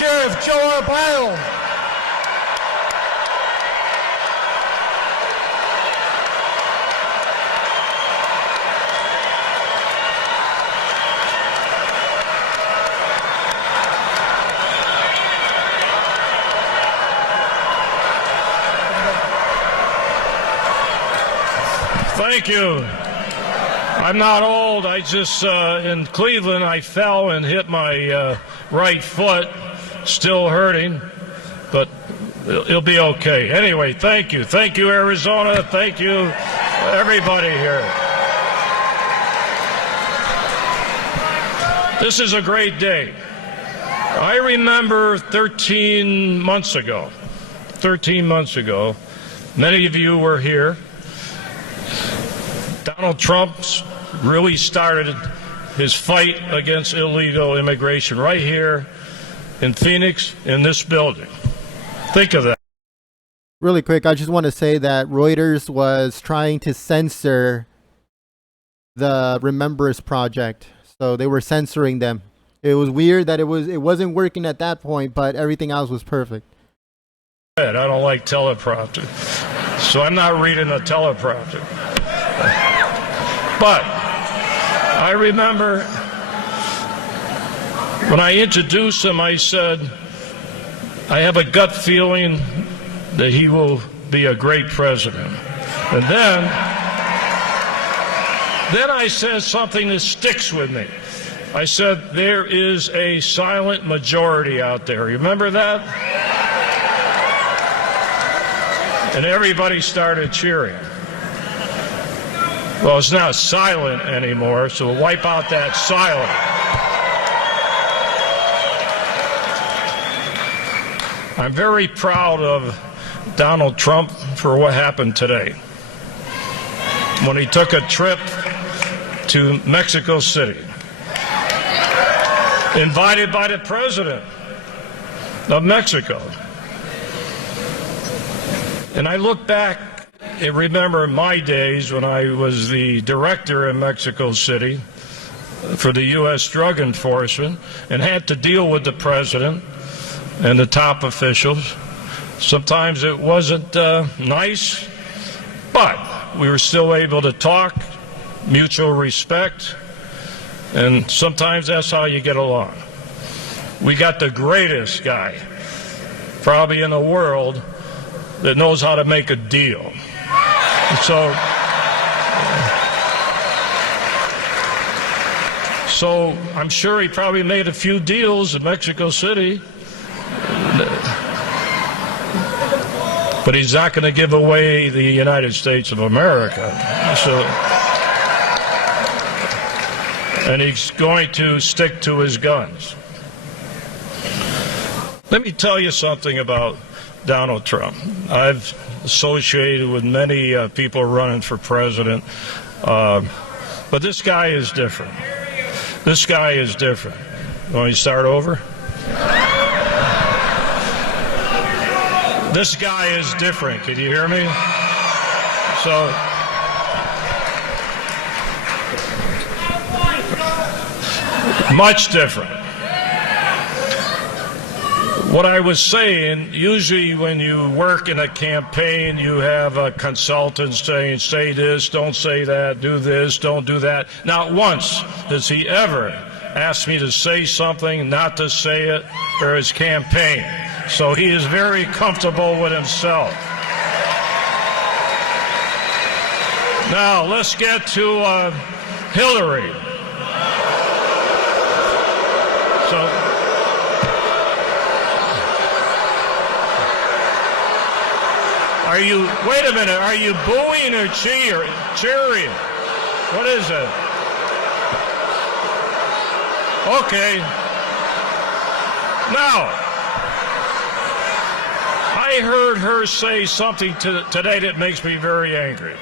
Sheriff Joe Arpaio. Thank you. I'm not old. I just, in Cleveland, I fell and hit my right foot. Still hurting, but it'll be okay. Anyway, thank you. Thank you, Arizona. Thank you, everybody here. This is a great day. I remember 13 months ago, many of you were here. Donald Trump really started his fight against illegal immigration right here in Phoenix, in this building. Think of that. Really quick, I just want to say that Reuters was trying to censor the Remember Us project. So they were censoring them. It was weird that it wasn't working at that point, but everything else was perfect. I don't like teleprompter, so I'm not reading a teleprompter. But I remember when I introduced him, I said, I have a gut feeling that he will be a great president. And then I said something that sticks with me. I said, there is a silent majority out there. Remember that? And everybody started cheering. Well, it's not silent anymore, so we'll wipe out that silence. I'm very proud of Donald Trump for what happened today when he took a trip to Mexico City, invited by the president of Mexico. And I look back and remember my days when I was the director in Mexico City for the U.S. Drug Enforcement and had to deal with the president and the top officials. Sometimes it wasn't nice, but we were still able to talk, mutual respect, and sometimes that's how you get along. We got the greatest guy, probably in the world, that knows how to make a deal. So I'm sure he probably made a few deals in Mexico City, but he's not going to give away the United States of America. And he's going to stick to his guns. Let me tell you something about Donald Trump. I've associated with many people running for president, but this guy is different. This guy is different. Want me to start over? This guy is different. Can you hear me? So, much different. What I was saying, usually when you work in a campaign, you have a consultant saying, say this, don't say that, do this, don't do that. Not once has he ever asked me to say something, not to say it, for his campaign. So he is very comfortable with himself. Now, let's get to Hillary. Wait a minute, are you booing or cheering? What is it? Okay. Now, I heard her say something today that makes me very angry.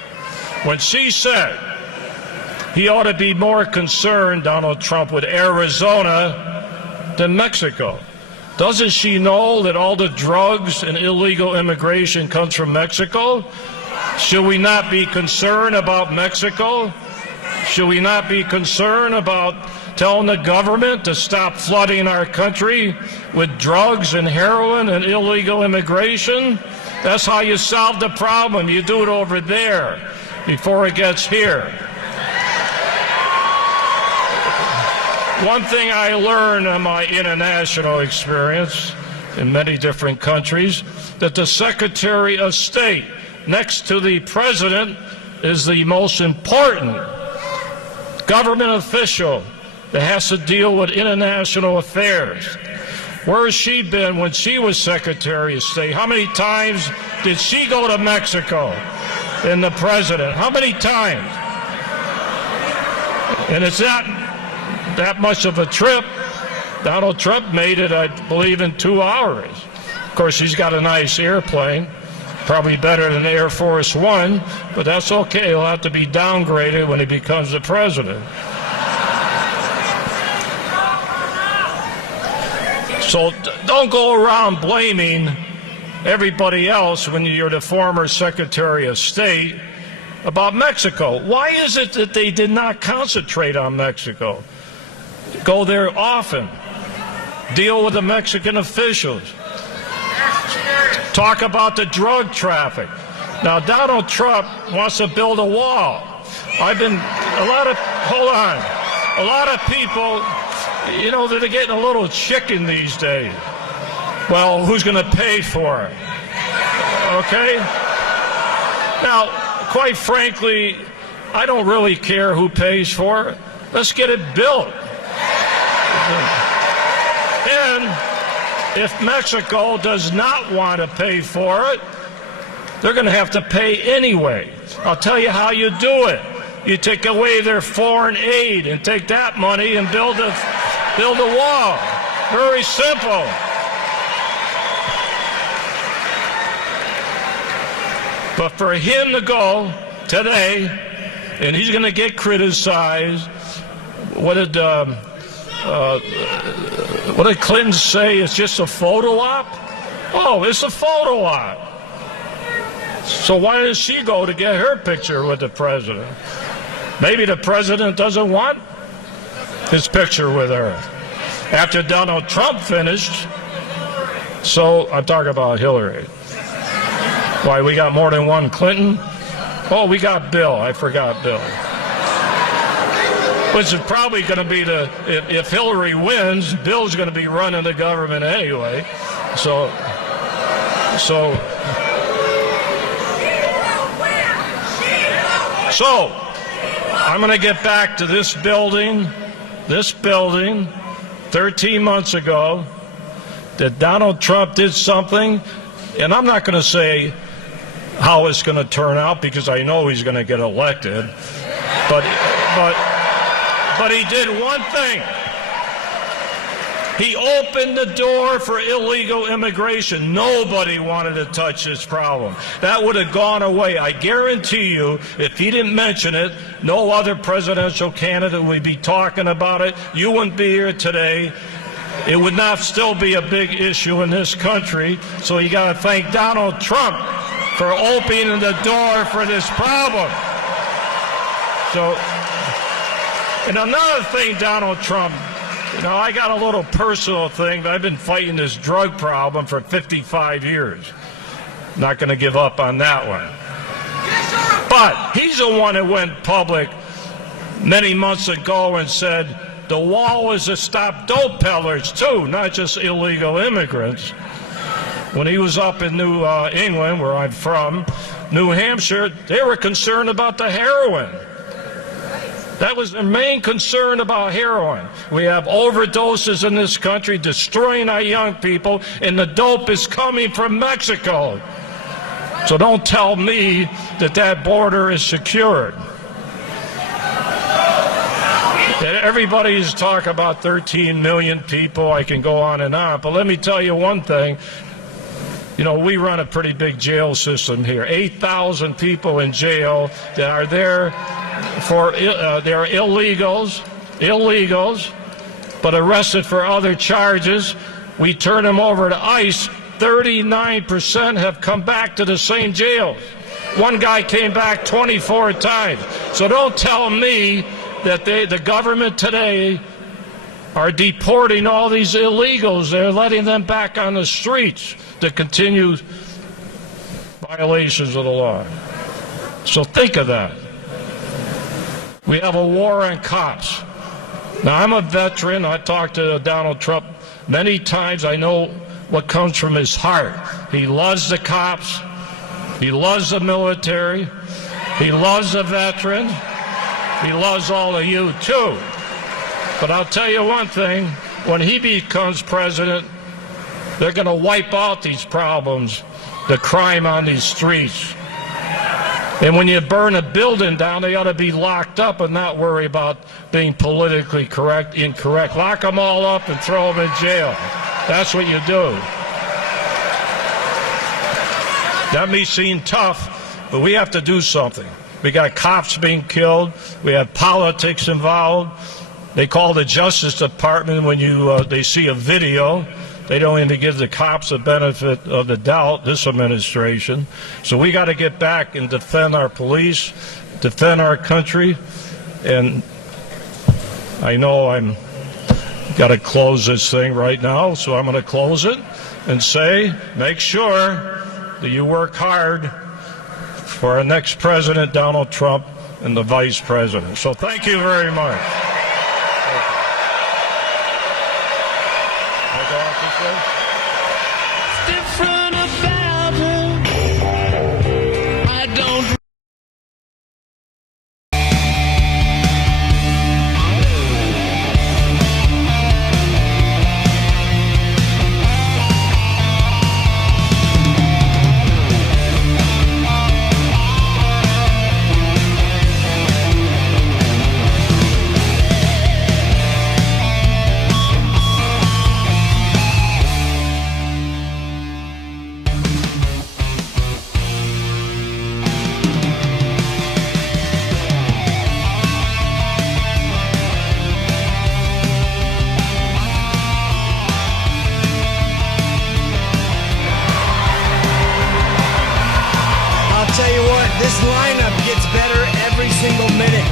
When she said he ought to be more concerned, Donald Trump, with Arizona than Mexico. Doesn't she know that all the drugs and illegal immigration comes from Mexico? Should we not be concerned about Mexico? Should we not be concerned about telling the government to stop flooding our country with drugs and heroin and illegal immigration? That's how you solve the problem. You do it over there before it gets here. One thing I learned in my international experience in many different countries, that the Secretary of State, next to the President, is the most important government official that has to deal with international affairs. Where has she been when she was Secretary of State? How many times did she go to Mexico and the President? How many times? And it's not that much of a trip. Donald Trump made it, I believe, in 2 hours. Of course, he's got a nice airplane, probably better than Air Force One, but that's okay. He'll have to be downgraded when he becomes the president. So don't go around blaming everybody else when you're the former Secretary of State about Mexico. Why is it that they did not concentrate on Mexico? Go there often. Deal with the Mexican officials. Talk about the drug traffic. Now, Donald Trump wants to build a wall. A lot of people, you know, they're getting a little chicken these days. Well, who's going to pay for it? Okay? Now, quite frankly, I don't really care who pays for it. Let's get it built. And if Mexico does not want to pay for it, they're going to have to pay anyway. I'll tell you how you do it. You take away their foreign aid and take that money and build a wall. Very simple. But for him to go today, and he's going to get criticized. What did Clinton say? It's just a photo op? Oh, it's a photo op. So why does she go to get her picture with the president? Maybe the president doesn't want his picture with her. After Donald Trump finished, so I'm talking about Hillary. Why, we got more than one Clinton? Oh, we got Bill. I forgot Bill. Which is probably going to be if Hillary wins, Bill's going to be running the government anyway. So I'm going to get back to this building, 13 months ago, that Donald Trump did something, and I'm not going to say how it's going to turn out because I know he's going to get elected, but he did one thing. He opened the door for illegal immigration. Nobody wanted to touch this problem. That would have gone away. I guarantee you, if he didn't mention it, no other presidential candidate would be talking about it. You wouldn't be here today. It would not still be a big issue in this country. So you got to thank Donald Trump for opening the door for this problem. So, and another thing, Donald Trump, you know, I got a little personal thing. I've been fighting this drug problem for 55 years. Not going to give up on that one. But he's the one that went public many months ago and said the wall is to stop dope peddlers too, not just illegal immigrants. When he was up in New England, where I'm from, New Hampshire, they were concerned about the heroin. That was their main concern about heroin. We have overdoses in this country, destroying our young people, and the dope is coming from Mexico. So don't tell me that that border is secured. Everybody's talking about 13 million people. I can go on, but let me tell you one thing. You know, we run a pretty big jail system here. 8,000 people in jail that are there for they're illegals, but arrested for other charges. We turn them over to ICE. 39% have come back to the same jail. One guy came back 24 times. So don't tell me that the government today are deporting all these illegals. They're letting them back on the streets to continue violations of the law. So think of that. We have a war on cops. Now, I'm a veteran. I talked to Donald Trump many times. I know what comes from his heart. He loves the cops. He loves the military. He loves the veteran. He loves all of you, too. But I'll tell you one thing. When he becomes president, they're going to wipe out these problems, the crime on these streets. And when you burn a building down, they ought to be locked up and not worry about being politically incorrect. Lock them all up and throw them in jail. That's what you do. That may seem tough, but we have to do something. We got cops being killed. We have politics involved. They call the Justice Department when they see a video. They don't even give the cops the benefit of the doubt, this administration. So we got to get back and defend our police, defend our country. And I know I'm got to close this thing right now, so I'm going to close it and say, make sure that you work hard for our next president, Donald Trump, and the vice president. So thank you very much. Different about her. I don't. This lineup gets better every single minute.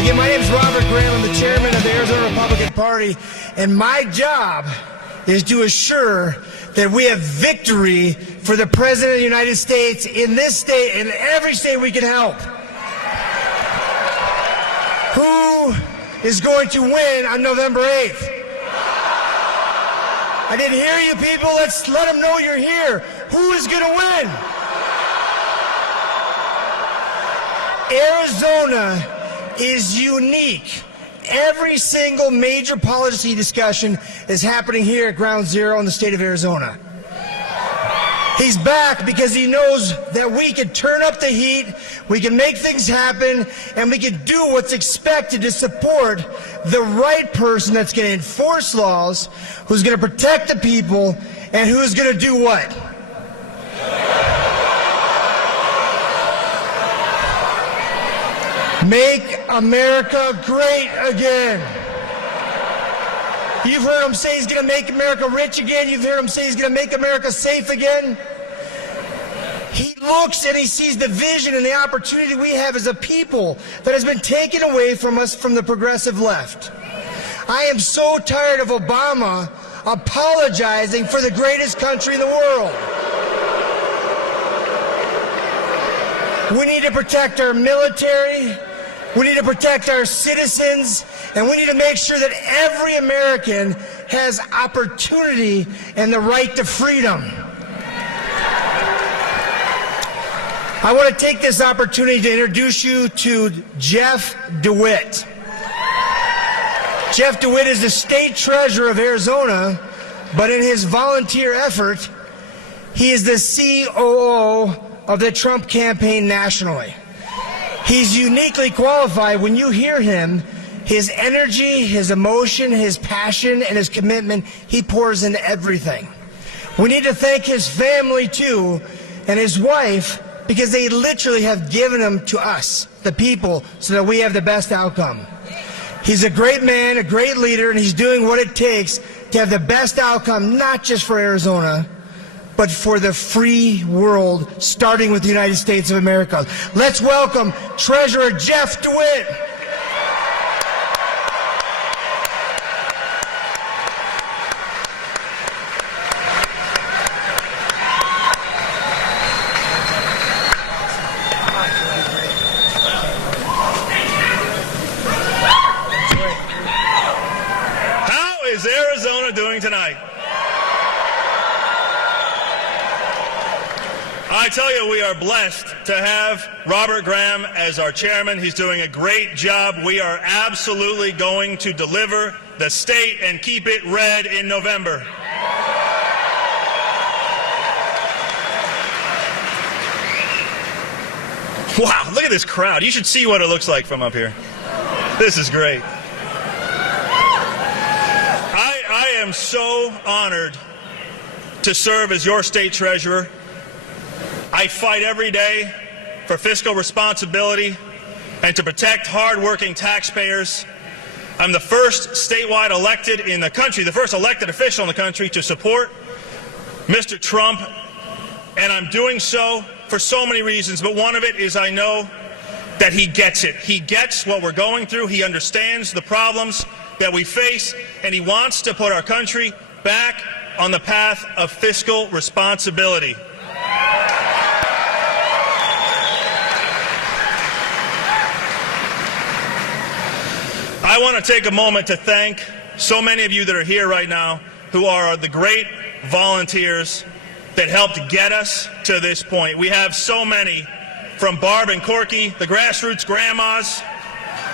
Again, my name is Robert Graham. I'm the chairman of the Arizona Republican Party, and my job is to assure that we have victory for the President of the United States in this state and every state we can help. Who is going to win on November 8th? I didn't hear you people. Let's let them know you're here. Who is going to win? Arizona is unique. Every single major policy discussion is happening here at Ground Zero in the state of Arizona. He's back because he knows that we can turn up the heat, we can make things happen, and we can do what's expected to support the right person that's going to enforce laws, who's going to protect the people, and who's going to do what? Make America great again. You've heard him say he's going to make America rich again. You've heard him say he's going to make America safe again. He looks and he sees the vision and the opportunity we have as a people that has been taken away from us from the progressive left. I am so tired of Obama apologizing for the greatest country in the world. We need to protect our military. We need to protect our citizens, and we need to make sure that every American has opportunity and the right to freedom. I want to take this opportunity to introduce you to Jeff DeWitt. Jeff DeWitt is the state treasurer of Arizona, but in his volunteer effort, he is the COO of the Trump campaign nationally. He's uniquely qualified. When you hear him, his energy, his emotion, his passion, and his commitment, he pours into everything. We need to thank his family, too, and his wife, because they literally have given him to us, the people, so that we have the best outcome. He's a great man, a great leader, and he's doing what it takes to have the best outcome, not just for Arizona, but for the free world, starting with the United States of America. Let's welcome Treasurer Jeff DeWitt. doing tonight. I tell you, we are blessed to have Robert Graham as our chairman. He's doing a great job. We are absolutely going to deliver the state and keep it red in November. Wow, look at this crowd. You should see what it looks like from up here. This is great. I am so honored to serve as your state treasurer. I fight every day for fiscal responsibility and to protect hardworking taxpayers. I'm the first statewide elected in the country, the first elected official in the country to support Mr. Trump, and I'm doing so for so many reasons, but one of it is I know that he gets it. He gets what we're going through. He understands the problems that we face, and he wants to put our country back on the path of fiscal responsibility. I want to take a moment to thank so many of you that are here right now who are the great volunteers that helped get us to this point. We have so many, from Barb and Corky, the grassroots grandmas.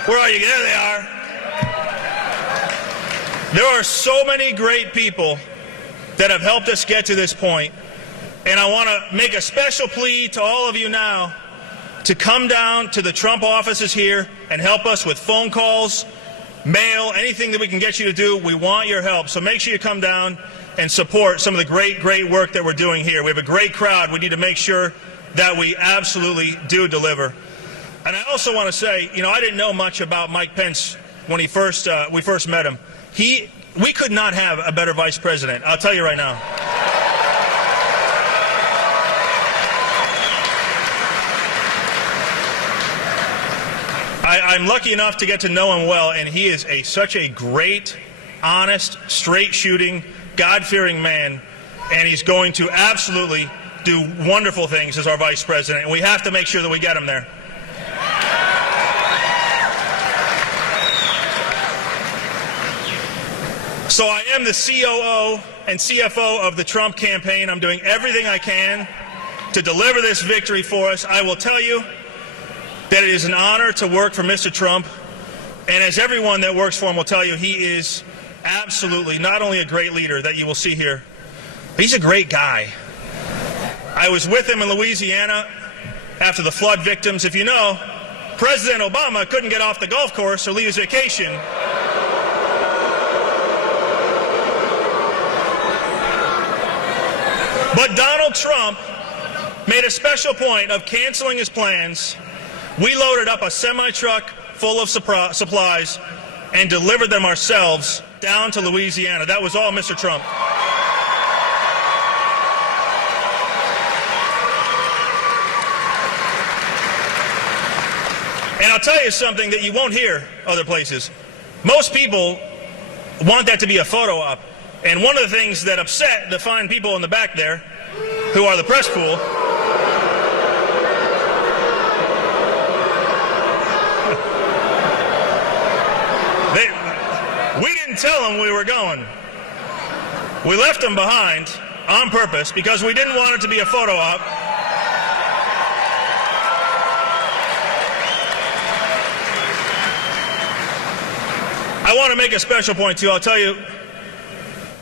Where are you? There they are. There are so many great people that have helped us get to this point. And I want to make a special plea to all of you now to come down to the Trump offices here and help us with phone calls, mail, anything that we can get you to do. We want your help. So make sure you come down and support some of the great work that we're doing here. We have a great crowd. We need to make sure that we absolutely do deliver. And I also want to say, you know, I didn't know much about Mike Pence when we first met him. We could not have a better vice president. I'll tell you right now. I'm lucky enough to get to know him well, and he is such a great, honest, straight-shooting, God-fearing man, and he's going to absolutely do wonderful things as our vice president, and we have to make sure that we get him there. So I am the COO and CFO of the Trump campaign. I'm doing everything I can to deliver this victory for us. I will tell you that it is an honor to work for Mr. Trump, and as everyone that works for him will tell you, he is absolutely not only a great leader that you will see here, he's a great guy. I was with him in Louisiana after the flood victims. If you know, President Obama couldn't get off the golf course or leave his vacation. But Donald Trump made a special point of canceling his plans. We loaded up a semi-truck full of supplies and delivered them ourselves down to Louisiana. That was all Mr. Trump. And I'll tell you something that you won't hear other places. Most people want that to be a photo op. And one of the things that upset the fine people in the back there, who are the press pool, we didn't tell them we were going. We left them behind on purpose because we didn't want it to be a photo op. I want to make a special point too. I'll tell you,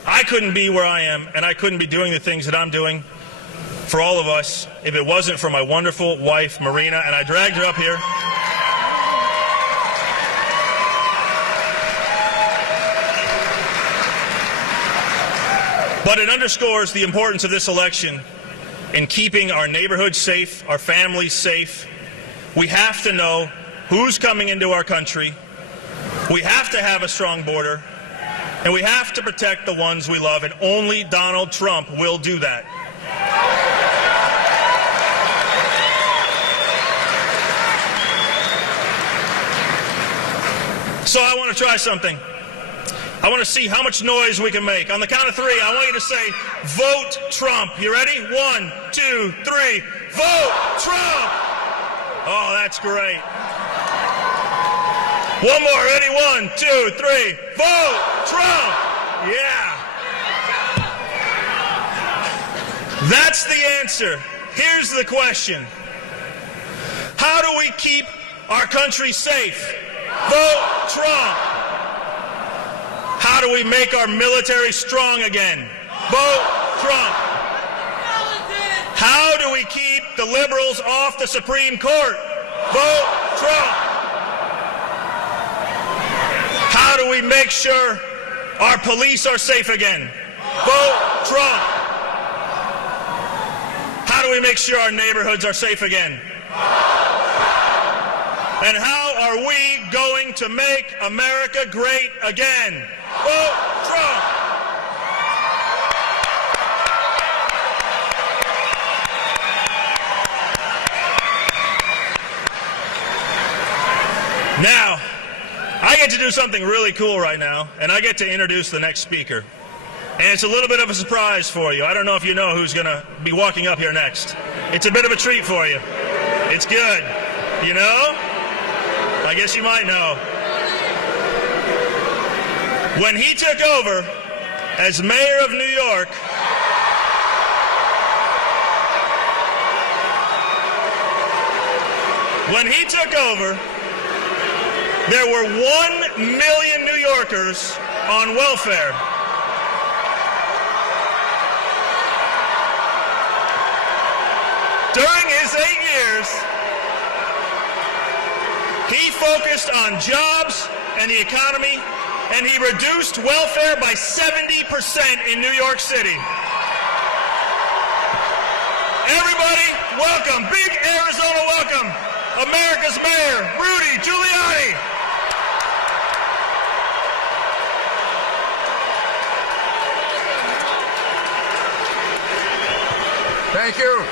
I couldn't be where I am, and I couldn't be doing the things that I'm doing for all of us if it wasn't for my wonderful wife, Marina, and I dragged her up here. But it underscores the importance of this election in keeping our neighborhoods safe, our families safe. We have to know who's coming into our country. We have to have a strong border. And we have to protect the ones we love, and only Donald Trump will do that. So I want to try something. I want to see how much noise we can make. On the count of three, I want you to say, vote Trump. You ready? 1, 2, 3. Vote Trump! Oh, that's great. One more. Ready? 1, 2, 3. Vote Trump! Yeah. That's the answer. Here's the question. How do we keep our country safe? Vote Trump. How do we make our military strong again? Vote Trump. How do we keep the liberals off the Supreme Court? Vote Trump. How do we make sure our police are safe again? Vote Trump. How do we make sure our neighborhoods are safe again? And how are we going to make America great again? Vote Trump. Now, I get to do something really cool right now, and I get to introduce the next speaker. And it's a little bit of a surprise for you. I don't know if you know who's going to be walking up here next. It's a bit of a treat for you. It's good. You know? I guess you might know. When he took over as mayor of New York, there were 1 million New Yorkers on welfare. During his 8 years, he focused on jobs and the economy, and he reduced welfare by 70% in New York City. Everybody, welcome, big Arizona welcome, America's Mayor, Rudy Giuliani. Thank you.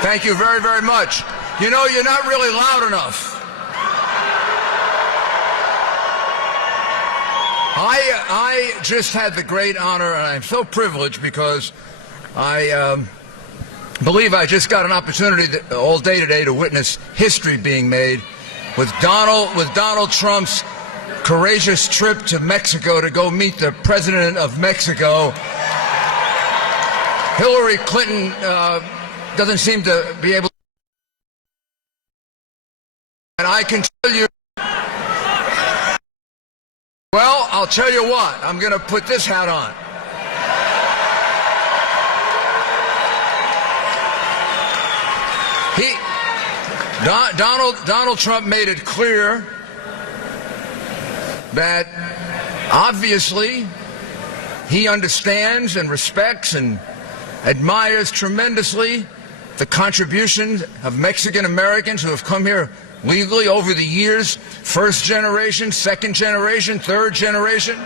Thank you very, very much. You know, you're not really loud enough. I just had the great honor, and I'm so privileged because I believe I just got an opportunity all day today to witness history being made with Donald Trump's courageous trip to Mexico to go meet the president of Mexico. Hillary Clinton doesn't seem to be able. And I can tell you, well, I'll tell you what, I'm going to put this hat on. Donald Trump made it clear that obviously he understands and respects and admires tremendously the contributions of Mexican Americans who have come here legally over the years, first generation, second generation, third generation,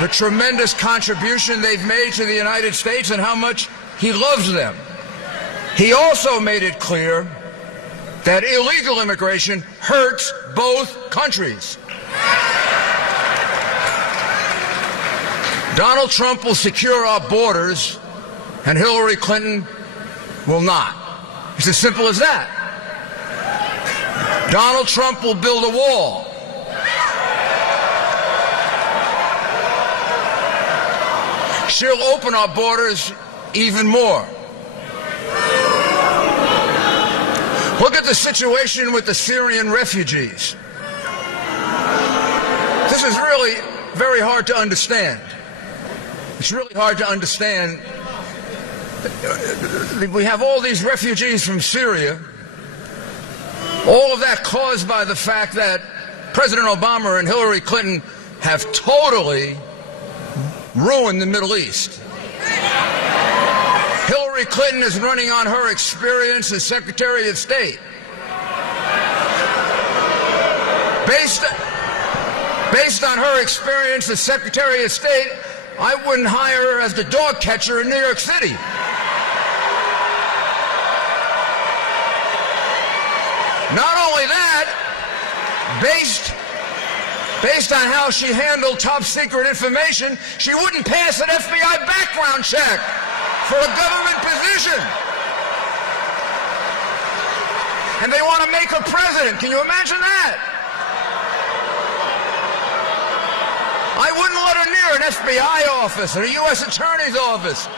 the tremendous contribution they've made to the United States and how much he loves them. He also made it clear that illegal immigration hurts both countries. Donald Trump will secure our borders, and Hillary Clinton will not. It's as simple as that. Donald Trump will build a wall. She'll open our borders even more. Look at the situation with the Syrian refugees. This is really very hard to understand. It's really hard to understand. We have all these refugees from Syria, all of that caused by the fact that President Obama and Hillary Clinton have totally ruined the Middle East. Hillary Clinton is running on her experience as Secretary of State. Based on her experience as Secretary of State, I wouldn't hire her as the dog catcher in New York City. Not only that, based on how she handled top secret information, she wouldn't pass an FBI background check for a government position. And they want to make her president. Can you imagine that? an FBI office or a U.S. Attorney's office,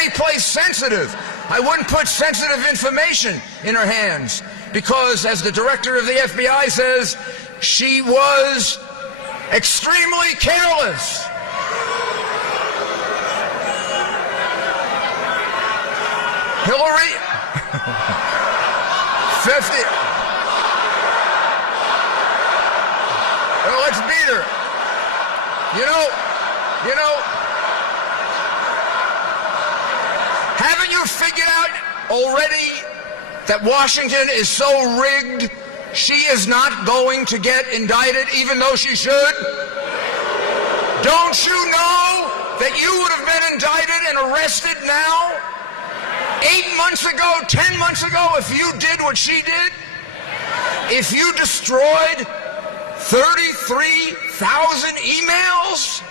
any place sensitive. I wouldn't put sensitive information in her hands because, as the director of the FBI says, she was extremely careless. Hillary, 50. Well, let's beat her. You know, haven't you figured out already that Washington is so rigged she is not going to get indicted even though she should? Don't you know that you would have been indicted and arrested now 8 months ago, 10 months ago if you did what she did? If you destroyed 33,000 emails,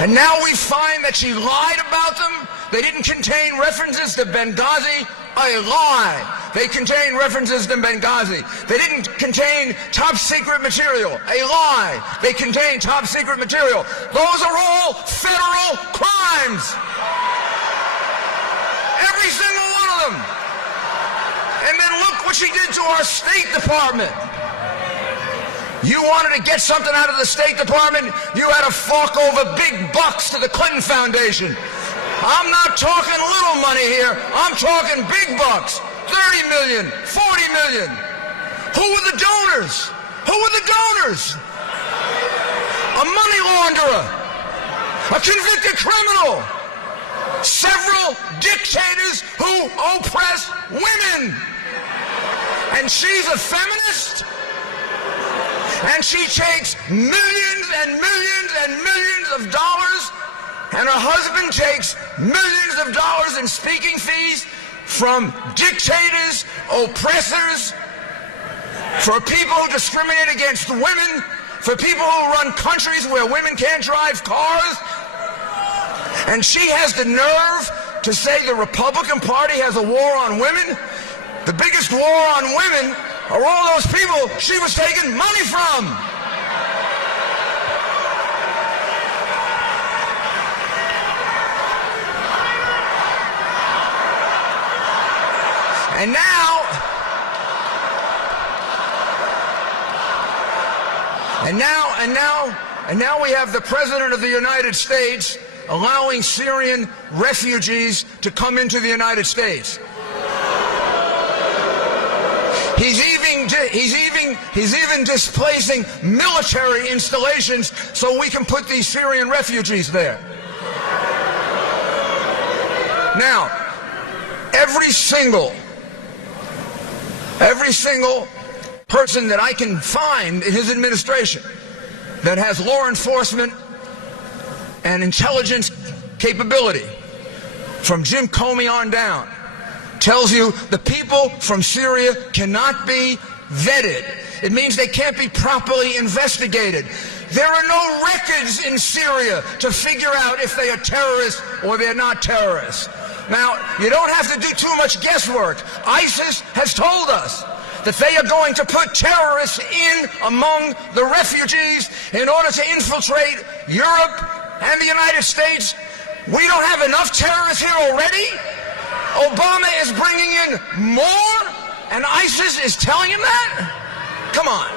and now we find that she lied about them. They didn't contain references to Benghazi. A lie. They contain references to Benghazi. They didn't contain top secret material. A lie. They contain top secret material. Those are all federal crimes. Every single one of them. And then look what she did to our State Department. You wanted to get something out of the State Department, you had to fork over big bucks to the Clinton Foundation. I'm not talking little money here. I'm talking big bucks. 30 million, 40 million. Who were the donors? Who were the donors? A money launderer, a convicted criminal, several dictators who oppress women. And she's a feminist? And she takes millions and millions and millions of dollars, and her husband takes millions of dollars in speaking fees from dictators, oppressors, for people who discriminate against women, for people who run countries where women can't drive cars. And she has the nerve to say the Republican Party has a war on women. The biggest war on women are all those people she was taking money from. And now we have the President of the United States allowing Syrian refugees to come into the United States. He's even displacing military installations so we can put these Syrian refugees there. Now, every single person that I can find in his administration that has law enforcement and intelligence capability, from Jim Comey on down, tells you the people from Syria cannot be vetted. It means they can't be properly investigated. There are no records in Syria to figure out if they are terrorists or they're not terrorists. Now, you don't have to do too much guesswork. ISIS has told us that they are going to put terrorists in among the refugees in order to infiltrate Europe and the United States. We don't have enough terrorists here already? Obama is bringing in more, and ISIS is telling him that? Come on.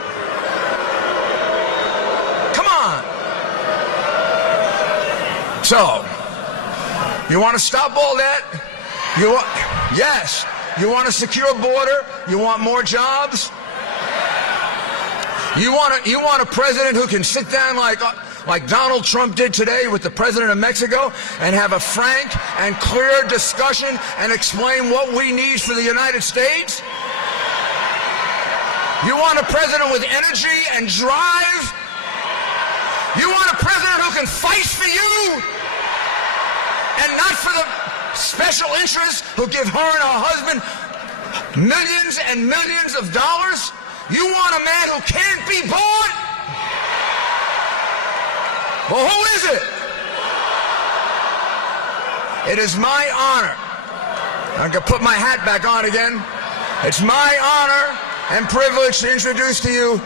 Come on. So, you want to stop all that? Yes. You want a secure border? You want more jobs? You want a president who can sit down like Donald Trump did today with the president of Mexico and have a frank and clear discussion and explain what we need for the United States? You want a president with energy and drive? You want a president who can fight for you and not for the special interests who give her and her husband millions and millions of dollars? You want a man who can't be bought? Well, who is it? It is my honor. I'm going to put my hat back on again. It's my honor and privilege to introduce to you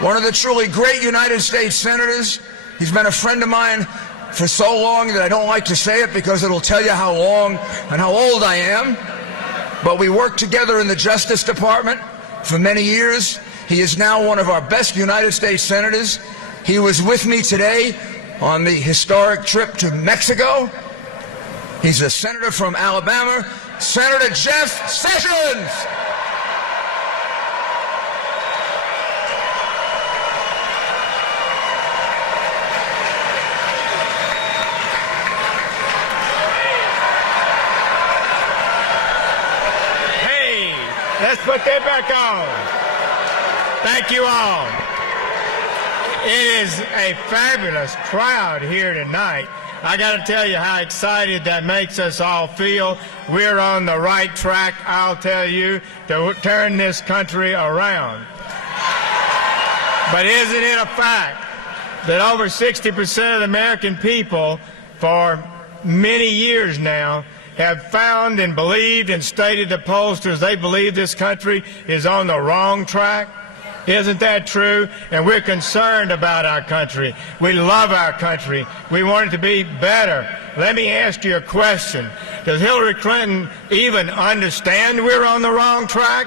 one of the truly great United States senators. He's been a friend of mine for so long that I don't like to say it because it'll tell you how long and how old I am. But we worked together in the Justice Department for many years. He is now one of our best United States senators. He was with me today on the historic trip to Mexico. He's a senator from Alabama, Senator Jeff Sessions. Let's put that back on. Thank you all. It is a fabulous crowd here tonight. I got to tell you how excited that makes us all feel. We're on the right track, I'll tell you, to turn this country around. But isn't it a fact that over 60% of the American people for many years now have found and believed and stated to pollsters they believe this country is on the wrong track? Isn't that true? And we're concerned about our country. We love our country. We want it to be better. Let me ask you a question. Does Hillary Clinton even understand we're on the wrong track?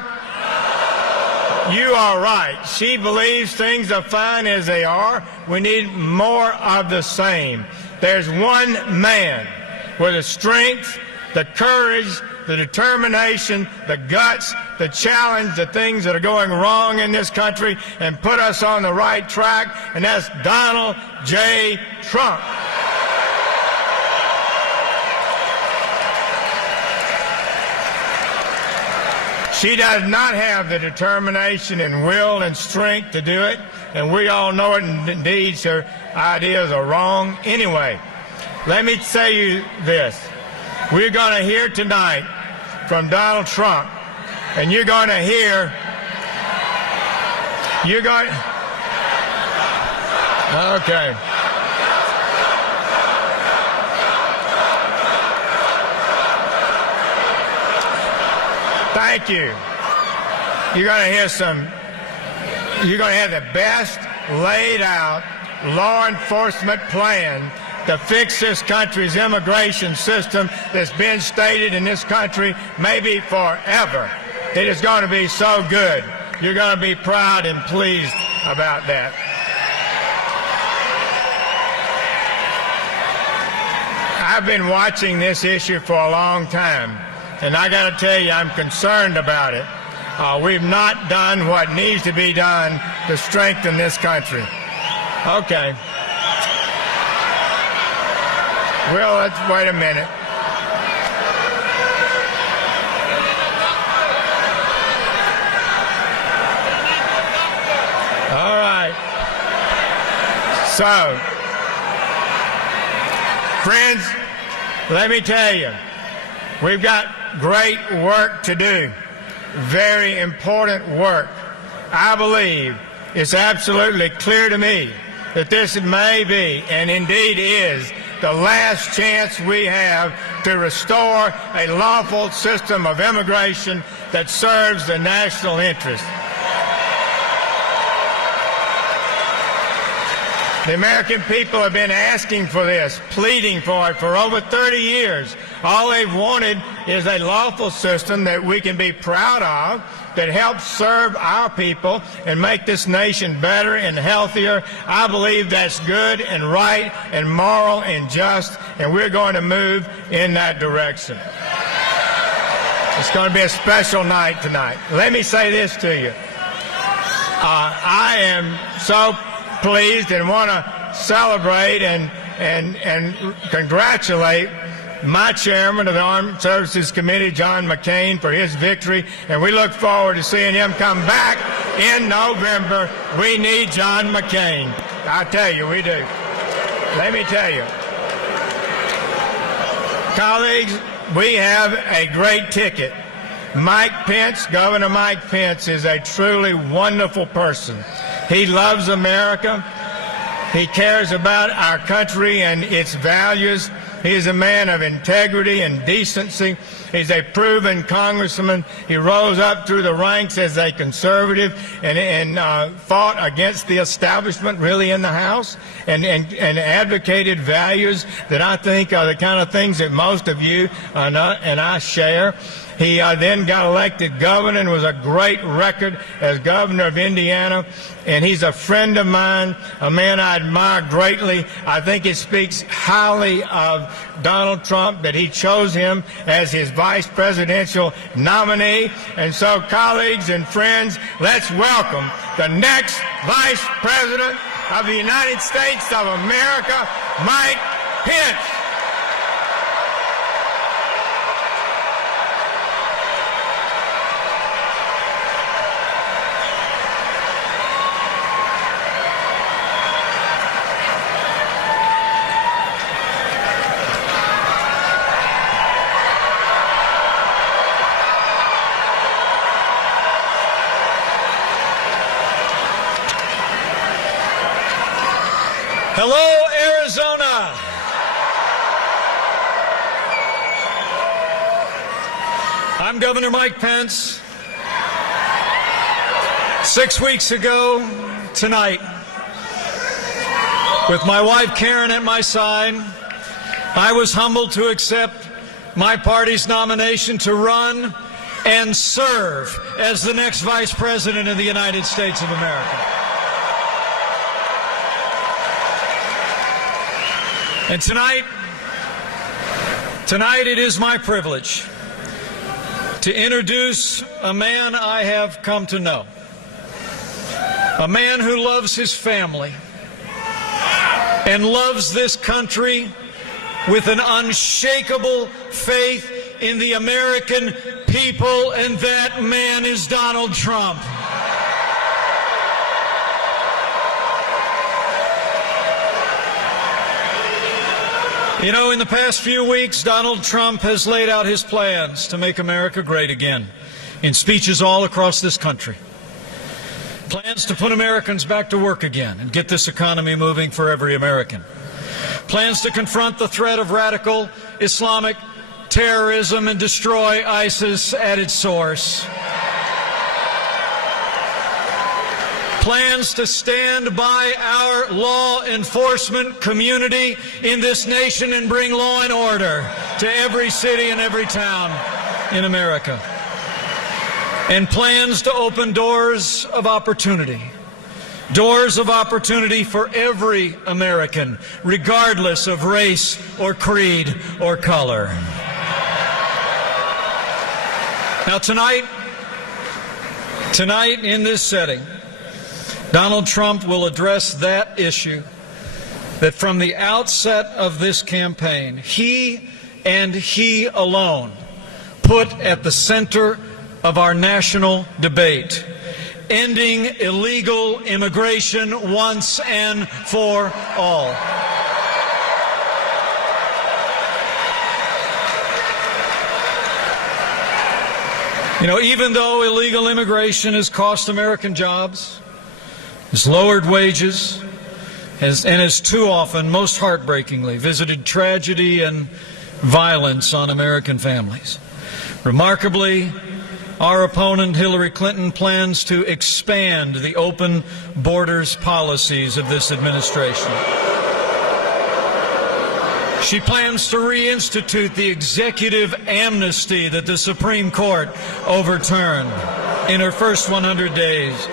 You are right. She believes things are fine as they are. We need more of the same. There's one man with the strength, the courage, the determination, the guts, the challenge, the things that are going wrong in this country and put us on the right track, and that's Donald J. Trump. She does not have the determination and will and strength to do it, and we all know it, and indeed her ideas are wrong anyway. Let me say you this. We're going to hear tonight from Donald Trump, and you're going to hear, okay. Thank you. You're going to have the best laid out law enforcement plan to fix this country's immigration system that's been stated in this country maybe forever. It is going to be so good. You're going to be proud and pleased about that. I've been watching this issue for a long time, and I got to tell you, I'm concerned about it. We've not done what needs to be done to strengthen this country. Okay. Well, let's wait a minute. All right. So, friends, let me tell you, we've got great work to do. Very important work. I believe it's absolutely clear to me that this may be, and indeed is, the last chance we have to restore a lawful system of immigration that serves the national interest. The American people have been asking for this, pleading for it for over 30 years. All they've wanted is a lawful system that we can be proud of, that helps serve our people and make this nation better and healthier. I believe that's good and right and moral and just, and we're going to move in that direction. It's going to be a special night tonight. Let me say this to you. I am so pleased and want to celebrate and congratulate my chairman of the Armed Services Committee, John McCain, for his victory, and we look forward to seeing him come back in November. We need John McCain. I tell you, we do. Let me tell you, colleagues, we have a great ticket. Mike Pence, Governor Mike Pence, is a truly wonderful person. He loves America. He cares about our country and its values. He is a man of integrity and decency. He's a proven congressman. He rose up through the ranks as a conservative and fought against the establishment really in the House and advocated values that I think are the kind of things that most of you and I share. He then got elected governor and was a great record as governor of Indiana. And he's a friend of mine, a man I admire greatly. I think it speaks highly of Donald Trump that he chose him as his vice presidential nominee. And so, colleagues and friends, let's welcome the next vice president of the United States of America, Mike Pence. Hello, Arizona. I'm Governor Mike Pence. 6 weeks ago tonight, with my wife Karen at my side, I was humbled to accept my party's nomination to run and serve as the next Vice President of the United States of America. And tonight it is my privilege to introduce a man I have come to know, a man who loves his family and loves this country with an unshakable faith in the American people, and that man is Donald Trump. You know, in the past few weeks, Donald Trump has laid out his plans to make America great again in speeches all across this country. Plans to put Americans back to work again and get this economy moving for every American. Plans to confront the threat of radical Islamic terrorism and destroy ISIS at its source. Plans to stand by our law enforcement community in this nation and bring law and order to every city and every town in America. And plans to open doors of opportunity for every American, regardless of race or creed or color. Now tonight in this setting, Donald Trump will address that issue that from the outset of this campaign, he and he alone put at the center of our national debate: ending illegal immigration once and for all. You know, even though illegal immigration has cost American jobs, has lowered wages, and has too often, most heartbreakingly, visited tragedy and violence on American families. Remarkably, our opponent Hillary Clinton plans to expand the open borders policies of this administration. She plans to reinstitute the executive amnesty that the Supreme Court overturned in her first 100 days.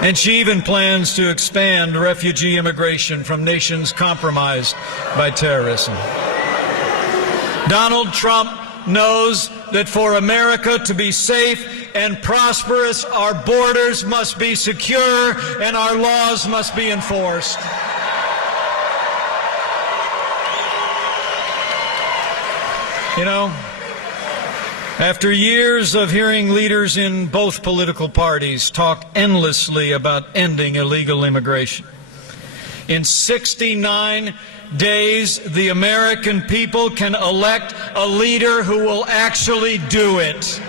And she even plans to expand refugee immigration from nations compromised by terrorism. Donald Trump knows that for America to be safe and prosperous, our borders must be secure and our laws must be enforced. You know, after years of hearing leaders in both political parties talk endlessly about ending illegal immigration, in 69 days, the American people can elect a leader who will actually do it.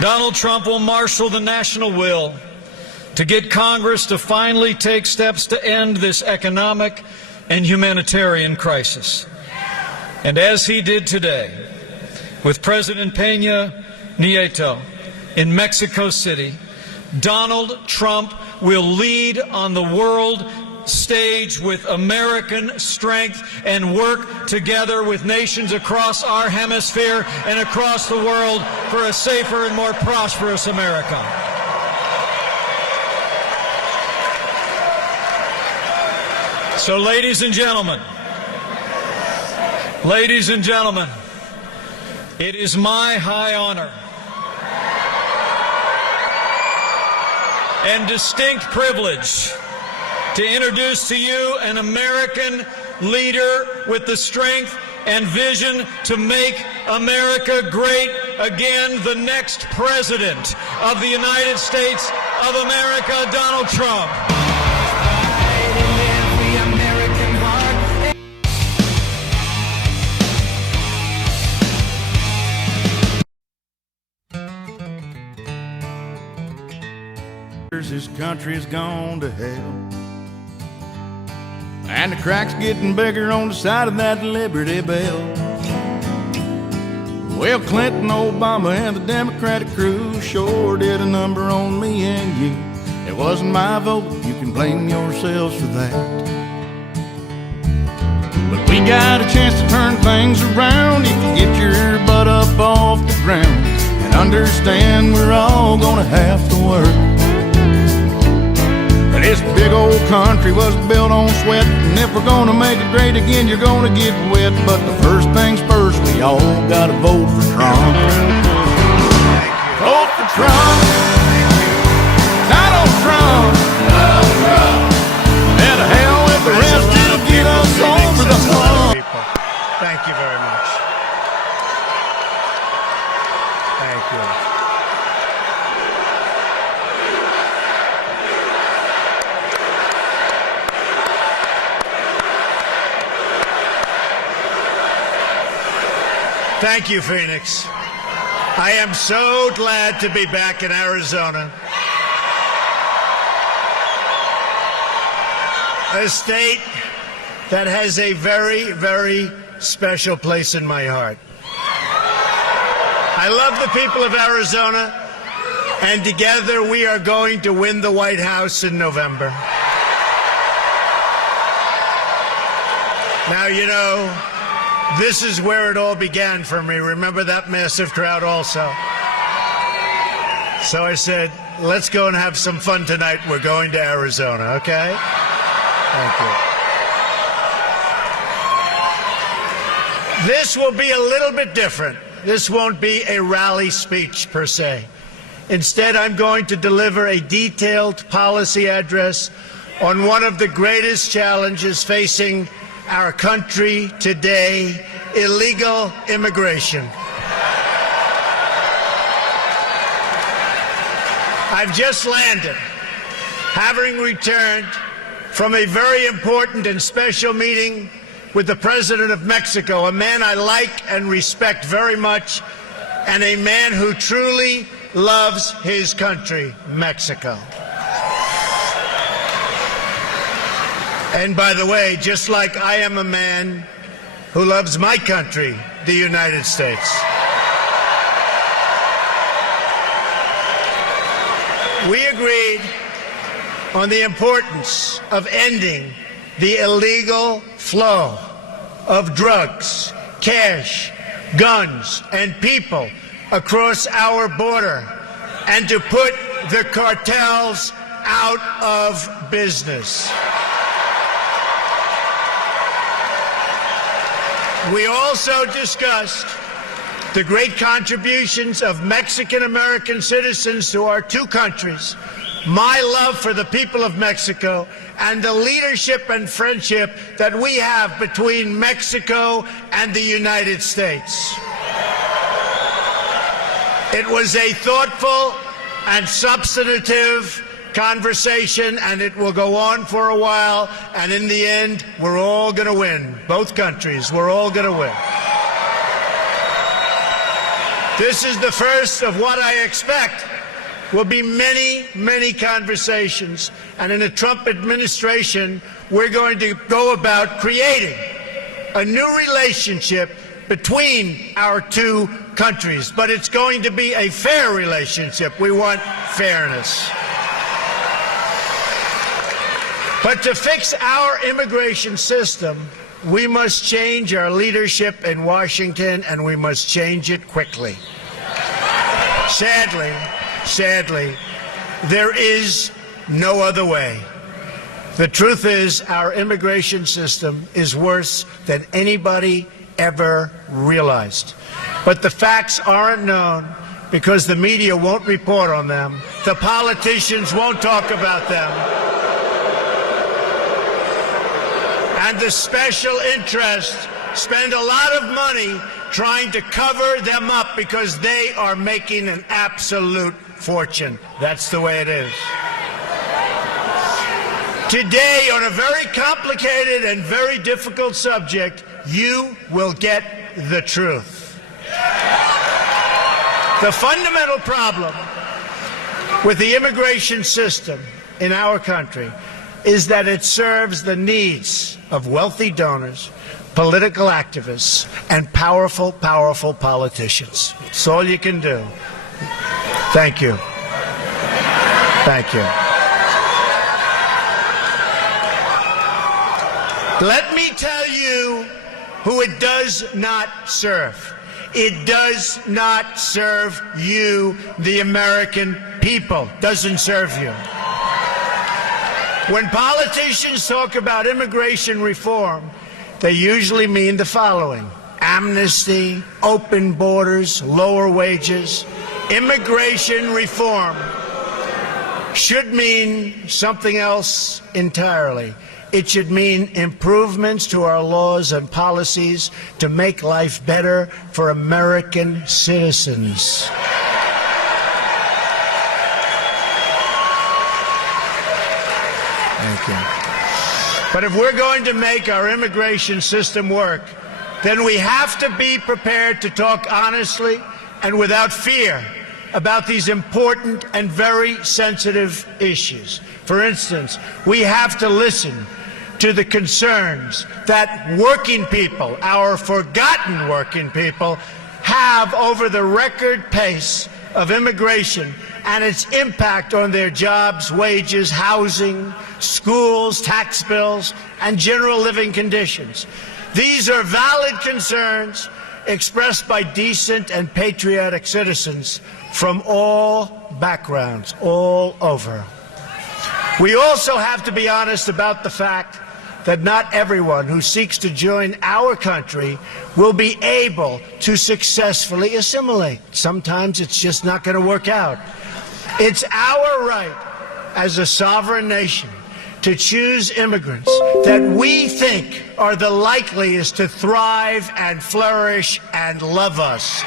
Donald Trump will marshal the national will to get Congress to finally take steps to end this economic and humanitarian crisis. And as he did today with President Peña Nieto in Mexico City, Donald Trump will lead on the world stage with American strength and work together with nations across our hemisphere and across the world for a safer and more prosperous America. So, ladies and gentlemen, it is my high honor and distinct privilege to introduce to you an American leader with the strength and vision to make America great again, the next President of the United States of America, Donald Trump. This country has gone to hell, and the crack's getting bigger on the side of that Liberty Bell. Well, Clinton, Obama, and the Democratic crew sure did a number on me and you. It wasn't my vote, you can blame yourselves for that. But we got a chance to turn things around. You can get your butt up off the ground and understand we're all gonna have to work. This big old country was built on sweat, and if we're gonna make it great again, you're gonna get wet. But the first things first, we all gotta vote for Trump. Vote for Trump. Donald Trump. And to hell with the rest to get us over the hump. Thank you very much. Thank you. Thank you, Phoenix. I am so glad to be back in Arizona, a state that has a very, very special place in my heart. I love the people of Arizona, and together we are going to win the White House in November. Now, you know, this is where it all began for me. Remember that massive crowd also? So I said, let's go and have some fun tonight. We're going to Arizona, okay? Thank you. This will be a little bit different. This won't be a rally speech per se. Instead, I'm going to deliver a detailed policy address on one of the greatest challenges facing our country today: illegal immigration. I've just landed, having returned from a very important and special meeting with the President of Mexico, a man I like and respect very much, and a man who truly loves his country, Mexico. And by the way, just like I am a man who loves my country, the United States. We agreed on the importance of ending the illegal flow of drugs, cash, guns, and people across our border, and to put the cartels out of business. We also discussed the great contributions of Mexican-American citizens to our two countries, my love for the people of Mexico, and the leadership and friendship that we have between Mexico and the United States. It was a thoughtful and substantive conversation, and it will go on for a while, and in the end, we're all going to win. Both countries, we're all going to win. This is the first of what I expect will be many, many conversations. And in the Trump administration, we're going to go about creating a new relationship between our two countries. But it's going to be a fair relationship. We want fairness. But to fix our immigration system, we must change our leadership in Washington, and we must change it quickly. Sadly, there is no other way. The truth is, our immigration system is worse than anybody ever realized. But the facts aren't known because the media won't report on them. The politicians won't talk about them. And the special interests spend a lot of money trying to cover them up because they are making an absolute fortune. That's the way it is. Today, on a very complicated and very difficult subject, you will get the truth. The fundamental problem with the immigration system in our country is that it serves the needs of wealthy donors, political activists, and powerful politicians. It's all you can do. Thank you. Thank you. Let me tell you who it does not serve. It does not serve you, the American people. Doesn't serve you. When politicians talk about immigration reform, they usually mean the following: amnesty, open borders, lower wages. Immigration reform should mean something else entirely. It should mean improvements to our laws and policies to make life better for American citizens. Thank you. But if we're going to make our immigration system work, then we have to be prepared to talk honestly and without fear about these important and very sensitive issues. For instance, we have to listen to the concerns that working people, our forgotten working people, have over the record pace of immigration and its impact on their jobs, wages, housing, schools, tax bills, and general living conditions. These are valid concerns expressed by decent and patriotic citizens from all backgrounds, all over. We also have to be honest about the fact that not everyone who seeks to join our country will be able to successfully assimilate. Sometimes it's just not going to work out. It's our right as a sovereign nation to choose immigrants that we think are the likeliest to thrive and flourish and love us.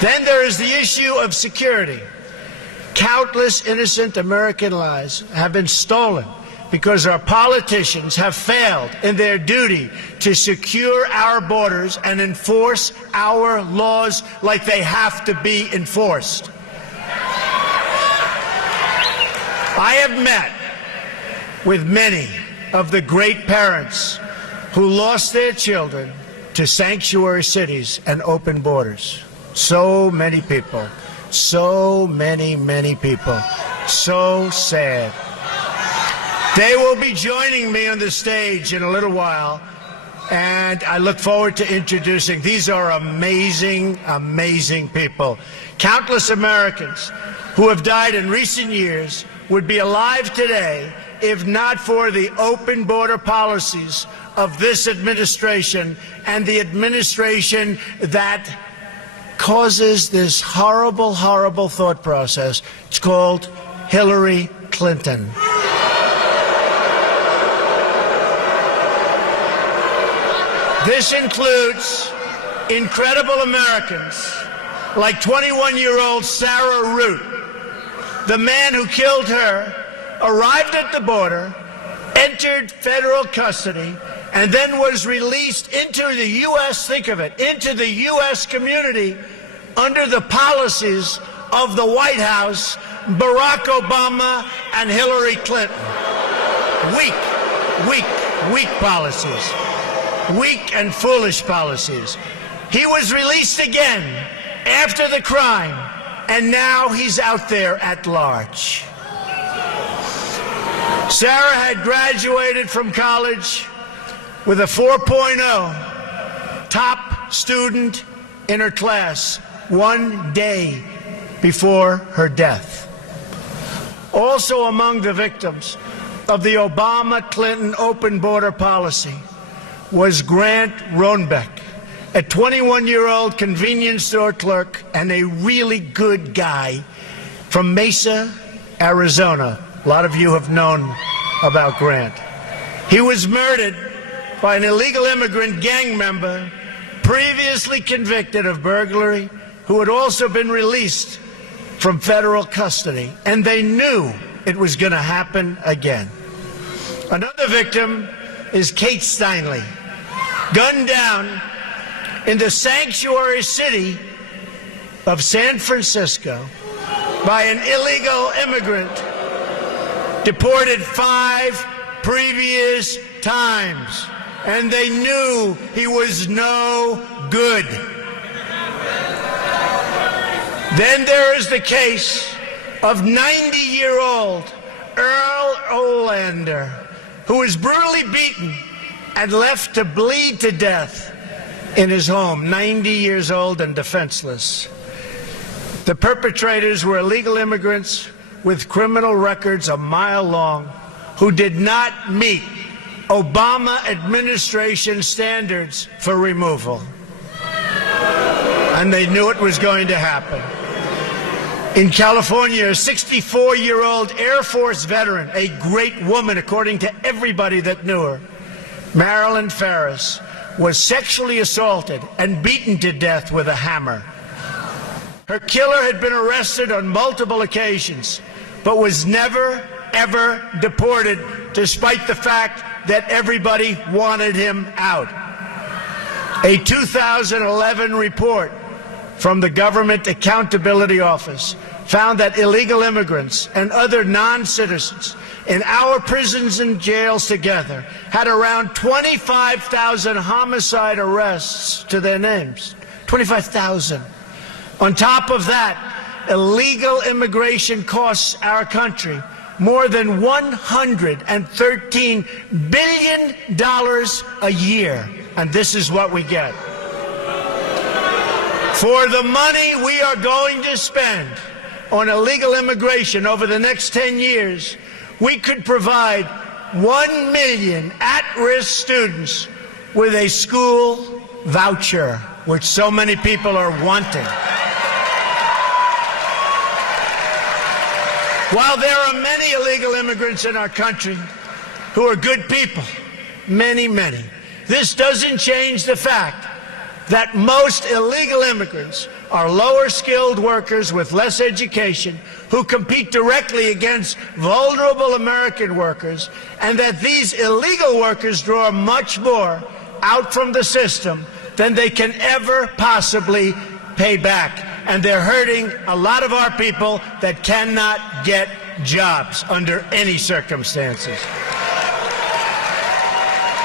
Then there is the issue of security. Countless innocent American lives have been stolen because our politicians have failed in their duty to secure our borders and enforce our laws like they have to be enforced. I have met with many of the great parents who lost their children to sanctuary cities and open borders. So many people, so many people, so sad. They will be joining me on the stage in a little while, and I look forward to introducing. These are amazing, amazing people. Countless Americans who have died in recent years would be alive today if not for the open border policies of this administration and the administration that causes this horrible, horrible thought process. It's called Hillary Clinton. This includes incredible Americans like 21-year-old Sarah Root. The man who killed her arrived at the border, entered federal custody and then was released into the U.S., think of it, into the U.S. community under the policies of the White House, Barack Obama and Hillary Clinton. Weak policies. Weak and foolish policies. He was released again after the crime, and now he's out there at large. Sarah had graduated from college with a 4.0, top student in her class, one day before her death. Also among the victims of the Obama-Clinton open border policy was Grant Roenbeck, a 21-year-old convenience store clerk and a really good guy from Mesa, Arizona. A lot of you have known about Grant. He was murdered by an illegal immigrant gang member previously convicted of burglary, who had also been released from federal custody, and they knew it was going to happen again. Another victim is Kate Steinle, gunned down in the sanctuary city of San Francisco by an illegal immigrant deported 5 previous times, and they knew he was no good. Then there is the case of 90-year-old Earl Olander, who was brutally beaten and left to bleed to death in his home, 90 years old and defenseless. The perpetrators were illegal immigrants with criminal records a mile long who did not meet Obama administration standards for removal. And they knew it was going to happen. In California, a 64-year-old Air Force veteran, a great woman according to everybody that knew her, Marilyn Ferris, was sexually assaulted and beaten to death with a hammer. Her killer had been arrested on multiple occasions, but was never, ever deported, despite the fact that everybody wanted him out. A 2011 report from the Government Accountability Office found that illegal immigrants and other non-citizens in our prisons and jails together had around 25,000 homicide arrests to their names. 25,000. On top of that, illegal immigration costs our country more than $113 billion a year. And this is what we get. For the money we are going to spend on illegal immigration over the next 10 years, we could provide 1 million at-risk students with a school voucher, which so many people are wanting. While there are many illegal immigrants in our country who are good people, many, this doesn't change the fact that most illegal immigrants are lower-skilled workers with less education who compete directly against vulnerable American workers, and that these illegal workers draw much more out from the system than they can ever possibly pay back. And they're hurting a lot of our people that cannot get jobs under any circumstances.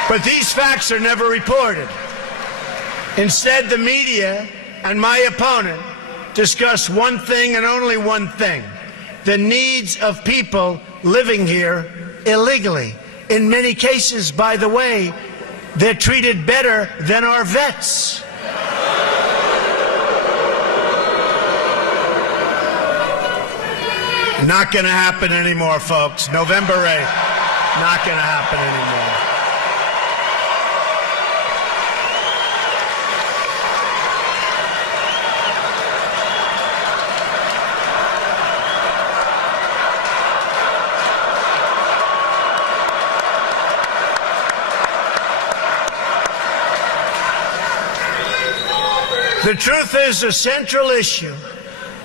But these facts are never reported. Instead, the media and my opponent discuss one thing and only one thing: the needs of people living here illegally. In many cases, by the way, they're treated better than our vets. Not going to happen anymore, folks. November 8th, not going to happen anymore. The truth is, the central issue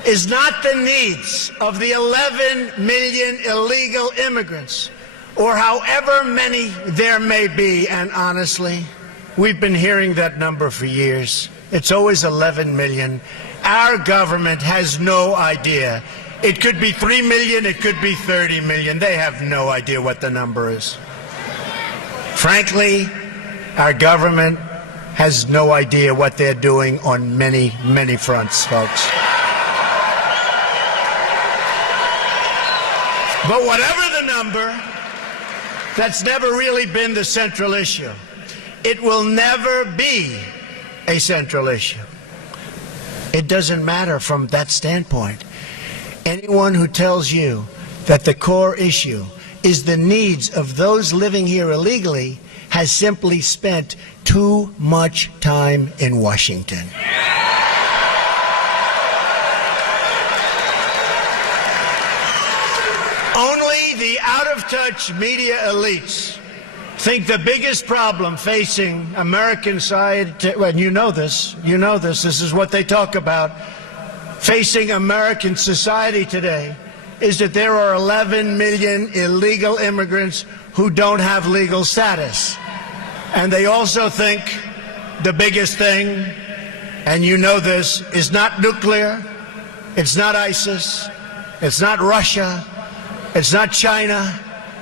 is not the needs of the 11 million illegal immigrants, or however many there may be, and honestly, we've been hearing that number for years. It's always 11 million. Our government has no idea. It could be 3 million, it could be 30 million. They have no idea what the number is. Frankly, our government has no idea what they're doing on many, many fronts, folks. But whatever the number, that's never really been the central issue. It will never be a central issue. It doesn't matter from that standpoint. Anyone who tells you that the core issue is the needs of those living here illegally has simply spent too much time in Washington. Only the out-of-touch media elites think the biggest problem facing American society, and you know this, this is what they talk about, facing American society today, is that there are 11 million illegal immigrants who don't have legal status. And they also think the biggest thing, and you know this, is not nuclear, it's not ISIS, it's not Russia, it's not China,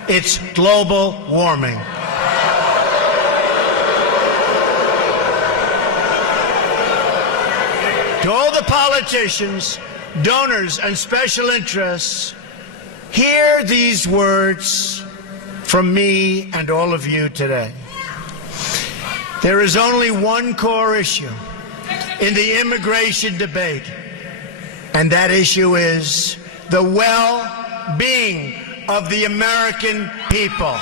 it's global warming. To all the politicians, donors, and special interests, hear these words from me and all of you today. There is only one core issue in the immigration debate, and that issue is the well-being of the American people.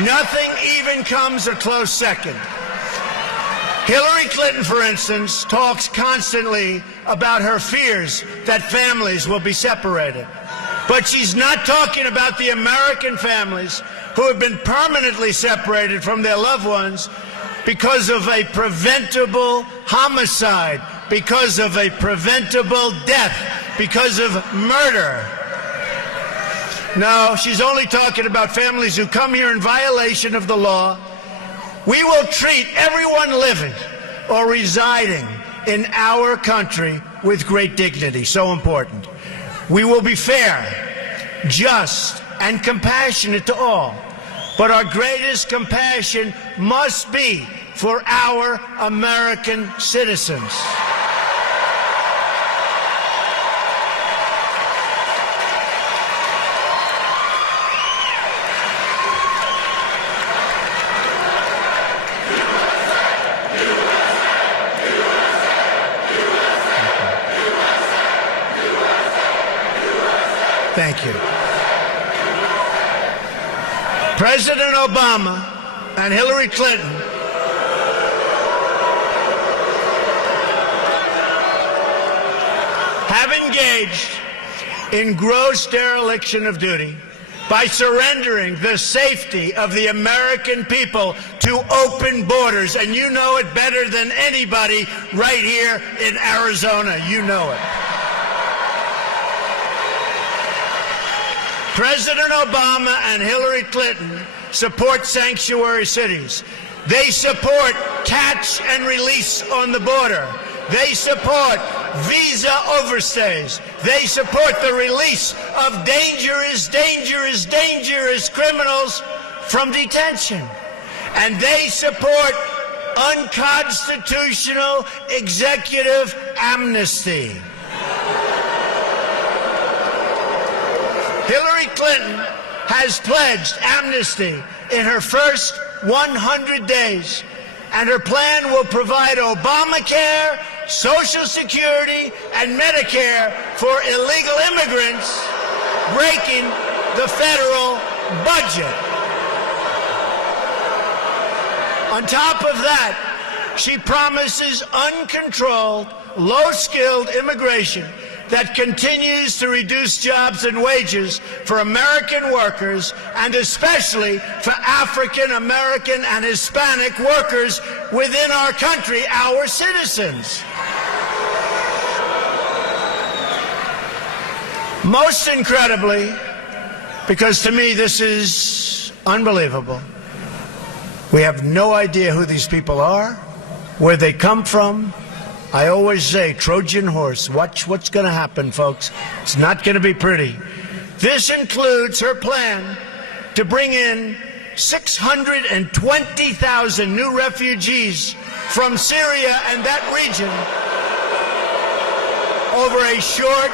Nothing even comes a close second. Hillary Clinton, for instance, talks constantly about her fears that families will be separated. But she's not talking about the American families who have been permanently separated from their loved ones because of a preventable homicide, because of a preventable death, because of murder. No, she's only talking about families who come here in violation of the law. We will treat everyone living or residing in our country with great dignity. So important. We will be fair, just, and compassionate to all. But our greatest compassion must be for our American citizens. Thank you. President Obama and Hillary Clinton have engaged in gross dereliction of duty by surrendering the safety of the American people to open borders. And you know it better than anybody right here in Arizona. You know it. President Obama and Hillary Clinton support sanctuary cities. They support catch and release on the border. They support visa overstays. They support the release of dangerous criminals from detention. And they support unconstitutional executive amnesty. Hillary Clinton has pledged amnesty in her first 100 days, and her plan will provide Obamacare, Social Security, and Medicare for illegal immigrants, breaking the federal budget. On top of that, she promises uncontrolled, low-skilled immigration that continues to reduce jobs and wages for American workers, and especially for African American and Hispanic workers within our country, our citizens. Most incredibly, because to me this is unbelievable, we have no idea who these people are, where they come from. I always say, Trojan horse, watch what's going to happen, folks. It's not going to be pretty. This includes her plan to bring in 620,000 new refugees from Syria and that region over a short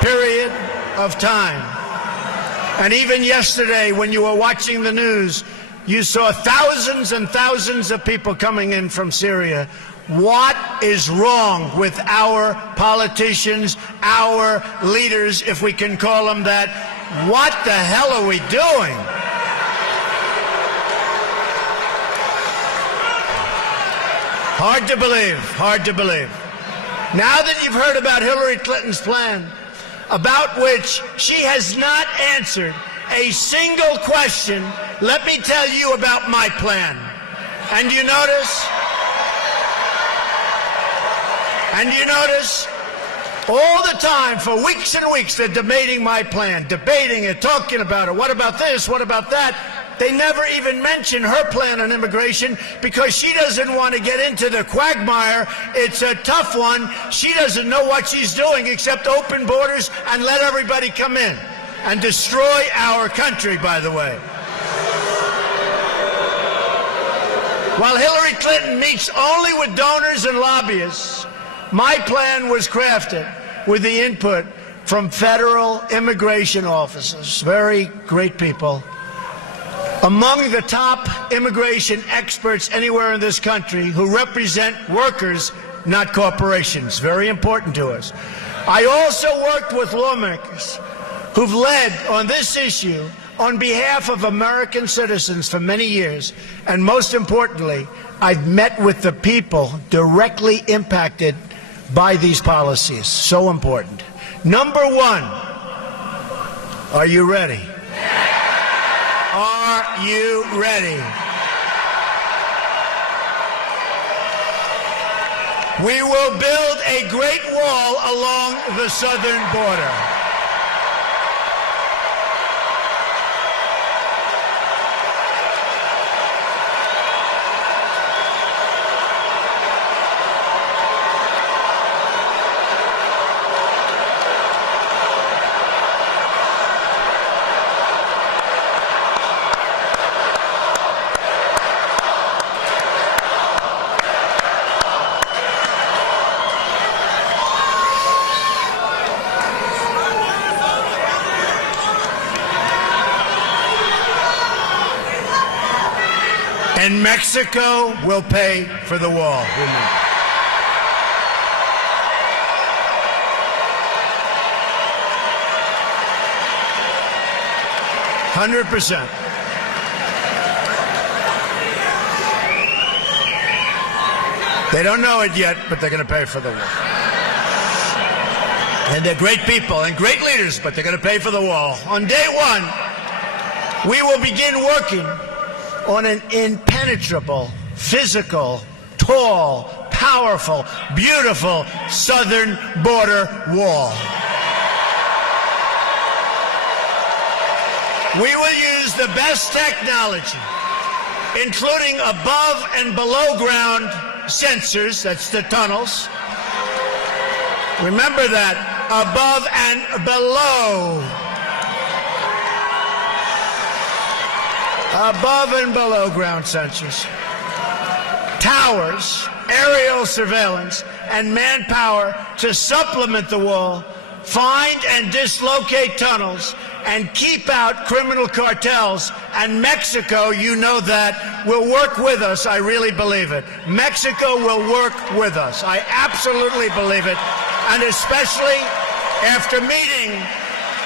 period of time. And even yesterday, when you were watching the news, you saw thousands and thousands of people coming in from Syria. What is wrong with our politicians, our leaders, if we can call them that? What the hell are we doing? Hard to believe, hard to believe. Now that you've heard about Hillary Clinton's plan, about which she has not answered a single question, let me tell you about my plan. And you notice all the time, for weeks and weeks, they're debating my plan, debating it, talking about it. What about this? What about that? They never even mention her plan on immigration because she doesn't want to get into the quagmire. It's a tough one. She doesn't know what she's doing except open borders and let everybody come in and destroy our country, by the way. While Hillary Clinton meets only with donors and lobbyists, my plan was crafted with the input from federal immigration officers, very great people, among the top immigration experts anywhere in this country who represent workers, not corporations. Very important to us. I also worked with lawmakers who've led on this issue on behalf of American citizens for many years. And most importantly, I've met with the people directly impacted by these policies. So important. Number one, are you ready? Are you ready? We will build a great wall along the southern border. And Mexico will pay for the wall. 100%. They don't know it yet, but they're going to pay for the wall. And they're great people and great leaders, but they're going to pay for the wall. On day one, we will begin working on an impenetrable, physical, tall, powerful, beautiful southern border wall. We will use the best technology, including above and below ground sensors, that's the tunnels. Remember that, above and below. Above and below ground sensors, towers, aerial surveillance, and manpower to supplement the wall, find and dislocate tunnels, and keep out criminal cartels. And Mexico, you know that, will work with us. I really believe it. Mexico will work with us. I absolutely believe it. And especially after meeting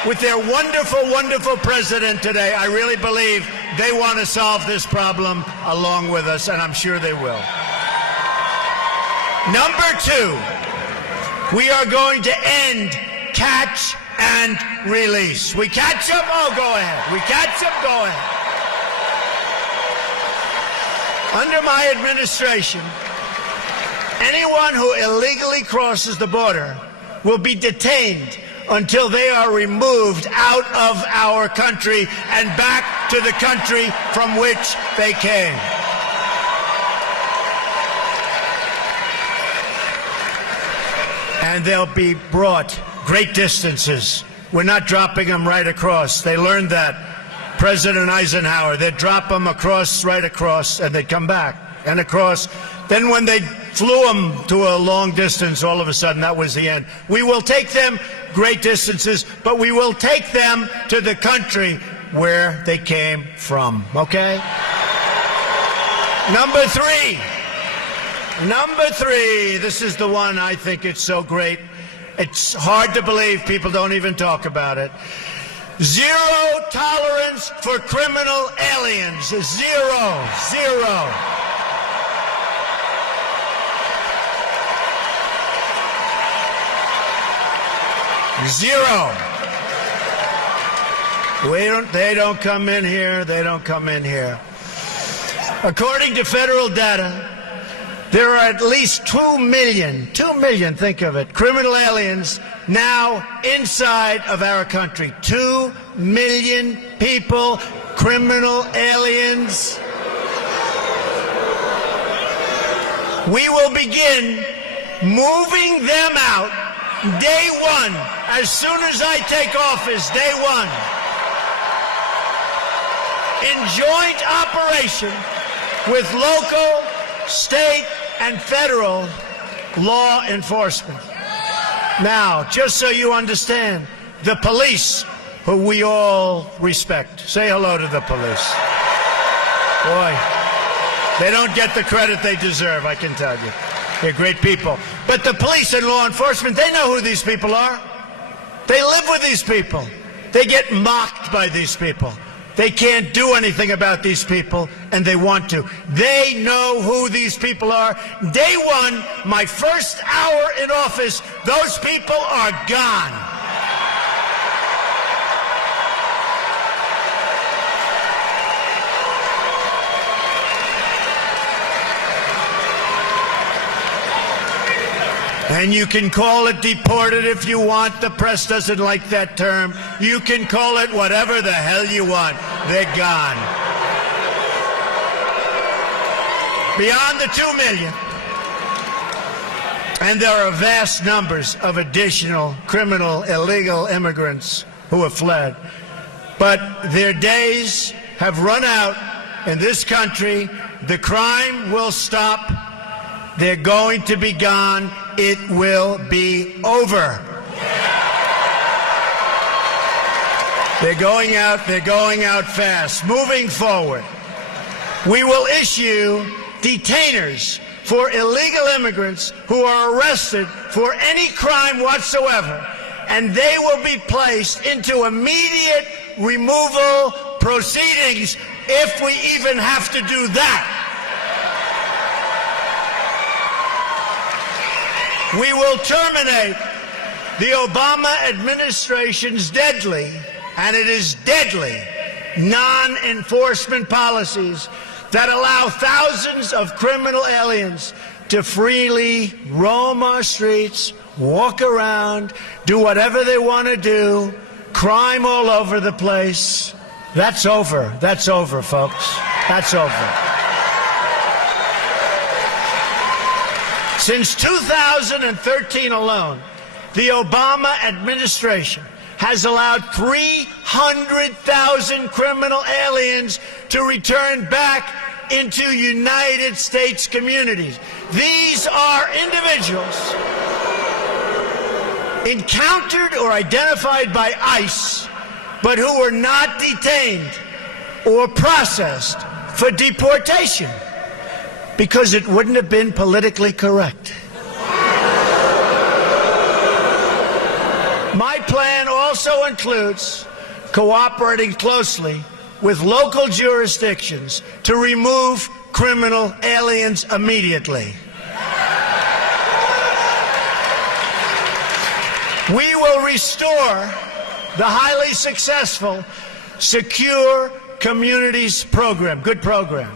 with their wonderful, wonderful president today, I really believe they want to solve this problem along with us, and I'm sure they will. Number two, We are going to end catch and release. We catch them? Oh, go ahead. We catch them? Go ahead. Under my administration, anyone who illegally crosses the border will be detained until they are removed out of our country and back to the country from which they came. And they'll be brought great distances. We're not dropping them right across. They learned that. President Eisenhower, they'd drop them across, right across, and they'd come back and across. Then when they flew them to a long distance, all of a sudden that was the end. We will take them great distances, but we will take them to the country where they came from, okay? Number three, this is the one I think it's so great. It's hard to believe people don't even talk about it. Zero tolerance for criminal aliens. Zero. They don't come in here. They don't come in here. According to federal data, there are at least 2 million, think of it, criminal aliens now inside of our country. 2 million people, criminal aliens. We will begin moving them out day one, as soon as I take office, day one, in joint operation with local, state, and federal law enforcement. Now, just so you understand, the police, who we all respect, say hello to the police. Boy, they don't get the credit they deserve, I can tell you. They're great people. But the police and law enforcement, they know who these people are. They live with these people. They get mocked by these people. They can't do anything about these people, and they want to. They know who these people are. Day one, my first hour in office, those people are gone. And you can call it deported if you want. The press doesn't like that term. You can call it whatever the hell you want. They're gone. Beyond the 2 million. And there are vast numbers of additional criminal, illegal immigrants who have fled. But their days have run out in this country. The crime will stop. They're going to be gone. It will be over. They're going out fast. Moving forward, we will issue detainers for illegal immigrants who are arrested for any crime whatsoever, and they will be placed into immediate removal proceedings if we even have to do that. We will terminate the Obama administration's deadly, and it is deadly, non-enforcement policies that allow thousands of criminal aliens to freely roam our streets, walk around, do whatever they want to do, crime all over the place. That's over. That's over, folks. That's over. Since 2013 alone, the Obama administration has allowed 300,000 criminal aliens to return back into United States communities. These are individuals encountered or identified by ICE, but who were not detained or processed for deportation, because it wouldn't have been politically correct. My plan also includes cooperating closely with local jurisdictions to remove criminal aliens immediately. We will restore the highly successful Secure Communities program, good program.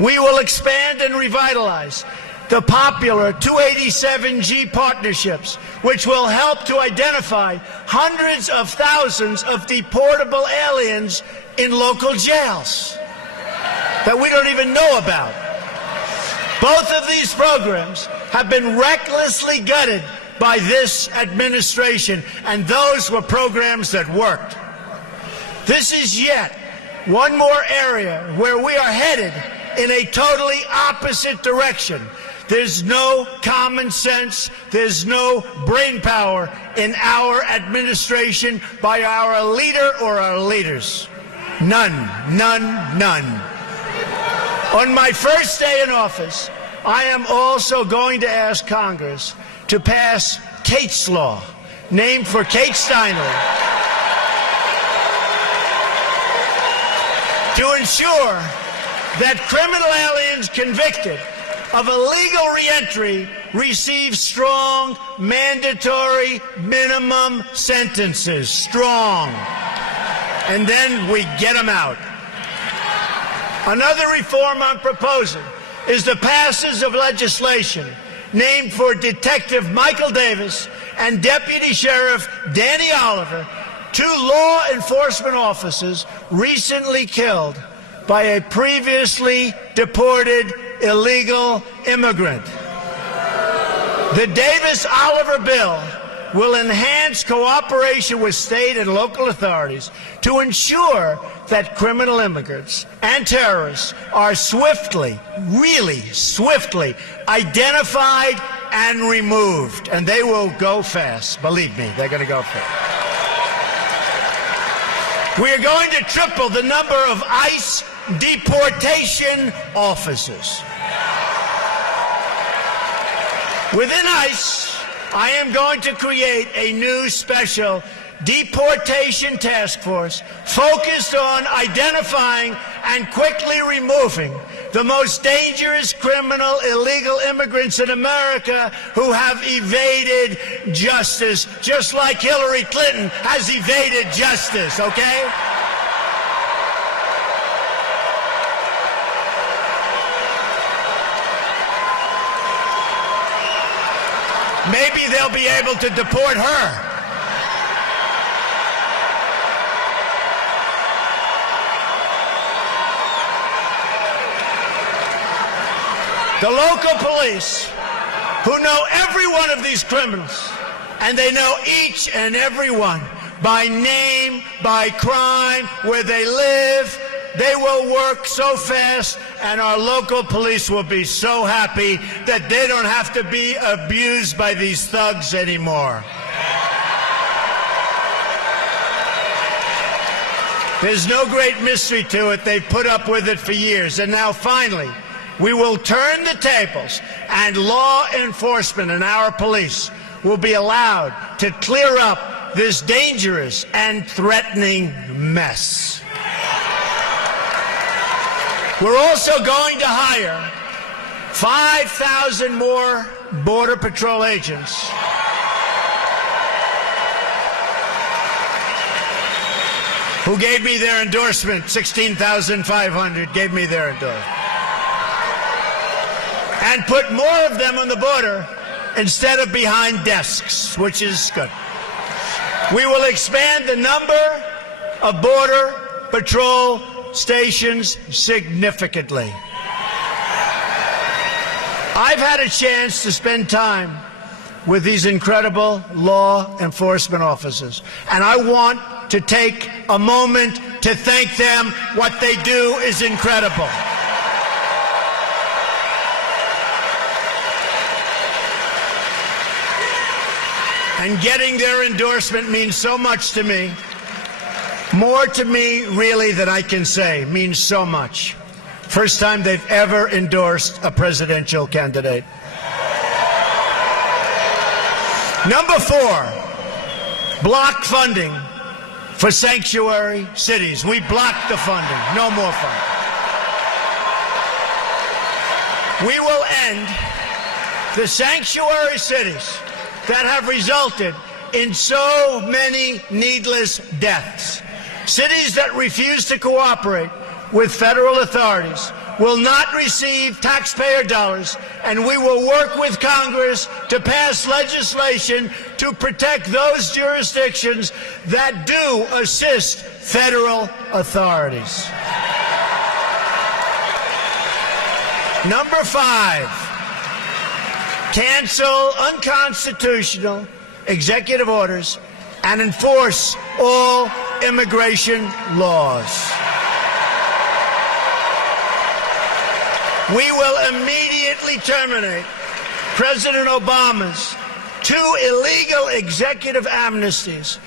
We will expand and revitalize the popular 287G partnerships, which will help to identify hundreds of thousands of deportable aliens in local jails that we don't even know about. Both of these programs have been recklessly gutted by this administration, and those were programs that worked. This is yet one more area where we are headed in a totally opposite direction. There's no common sense, there's no brain power in our administration by our leader or our leaders. None, none, none. On my first day in office, I am also going to ask Congress to pass Kate's Law, named for Kate Steinle, to ensure that criminal aliens convicted of illegal reentry receive strong, mandatory minimum sentences. Strong. And then we get them out. Another reform I'm proposing is the passage of legislation named for Detective Michael Davis and Deputy Sheriff Danny Oliver, two law enforcement officers recently killed by a previously deported illegal immigrant. The Davis-Oliver bill will enhance cooperation with state and local authorities to ensure that criminal immigrants and terrorists are swiftly, really swiftly, identified and removed. And they will go fast. Believe me, they're going to go fast. We are going to triple the number of ICE deportation officers. Within ICE, I am going to create a new special deportation task force focused on identifying and quickly removing the most dangerous criminal illegal immigrants in America who have evaded justice, just like Hillary Clinton has evaded justice, okay? Maybe they'll be able to deport her. The local police, who know every one of these criminals, and they know each and every one by name, by crime, where they live, they will work so fast, and our local police will be so happy that they don't have to be abused by these thugs anymore. There's no great mystery to it. They've put up with it for years. And now, finally, we will turn the tables, and law enforcement and our police will be allowed to clear up this dangerous and threatening mess. We're also going to hire 5,000 more Border Patrol agents. Who gave me their endorsement. 16,500 gave me their endorsement. And put more of them on the border instead of behind desks, which is good. We will expand the number of Border Patrol stations significantly. I've had a chance to spend time with these incredible law enforcement officers, and I want to take a moment to thank them. What they do is incredible. And getting their endorsement means so much to me. More to me, really, than I can say. Means so much. First time they've ever endorsed a presidential candidate. Number 4, block funding for sanctuary cities. We blocked the funding. No more funding. We will end the sanctuary cities that have resulted in so many needless deaths. Cities that refuse to cooperate with federal authorities will not receive taxpayer dollars, and we will work with Congress to pass legislation to protect those jurisdictions that do assist federal authorities. Number 5, cancel unconstitutional executive orders and enforce all immigration laws. We will immediately terminate President Obama's 2 illegal executive amnesties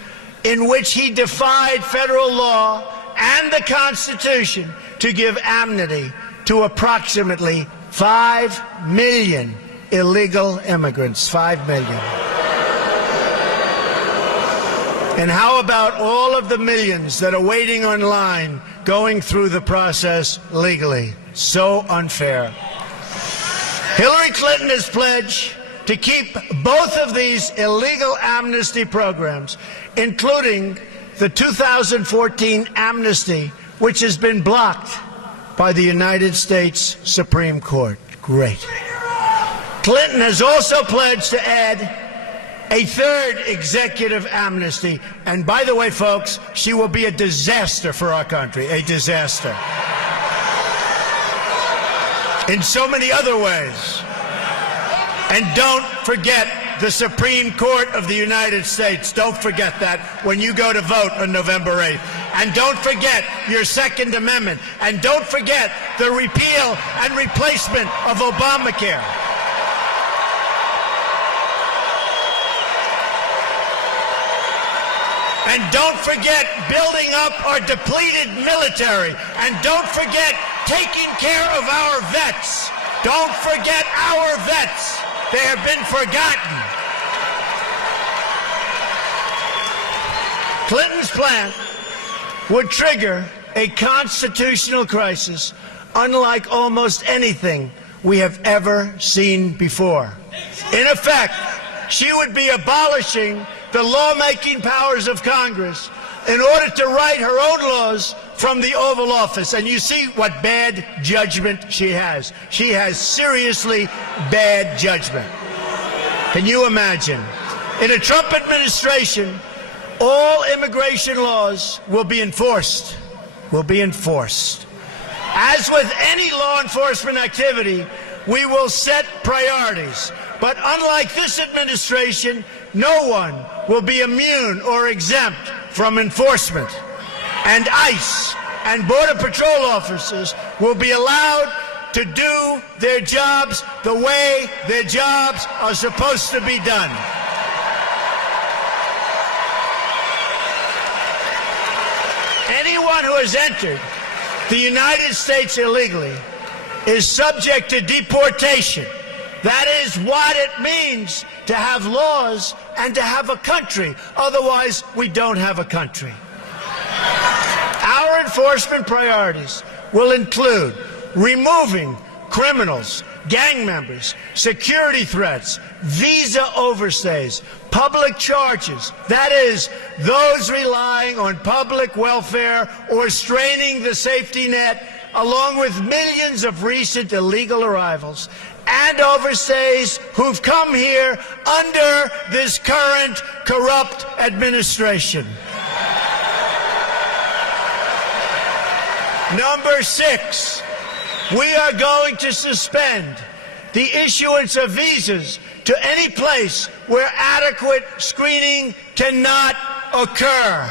in which he defied federal law and the Constitution to give amnesty to approximately 5 million illegal immigrants. 5 million. And how about all of the millions that are waiting online, going through the process legally? So unfair. Hillary Clinton has pledged to keep both of these illegal amnesty programs, including the 2014 amnesty, which has been blocked by the United States Supreme Court. Great. Clinton has also pledged to add a 3rd executive amnesty. And by the way, folks, she will be a disaster for our country, a disaster. In so many other ways. And don't forget the Supreme Court of the United States. Don't forget that when you go to vote on November 8th. And don't forget your Second Amendment. And don't forget the repeal and replacement of Obamacare. And don't forget building up our depleted military. And don't forget taking care of our vets. Don't forget our vets. They have been forgotten. Clinton's plan would trigger a constitutional crisis unlike almost anything we have ever seen before. In effect, she would be abolishing the lawmaking powers of Congress in order to write her own laws from the Oval Office. And you see what bad judgment she has. She has seriously bad judgment. Can you imagine? In a Trump administration, all immigration laws will be enforced. Will be enforced. As with any law enforcement activity, we will set priorities. But unlike this administration, no one will be immune or exempt from enforcement. And ICE and Border Patrol officers will be allowed to do their jobs the way their jobs are supposed to be done. Anyone who has entered the United States illegally is subject to deportation. That is what it means to have laws and to have a country. Otherwise, we don't have a country. Our enforcement priorities will include removing criminals, gang members, security threats, visa overstays, public charges, that is, those relying on public welfare or straining the safety net, along with millions of recent illegal arrivals and overstays who've come here under this current corrupt administration. Number 6, we are going to suspend the issuance of visas to any place where adequate screening cannot occur.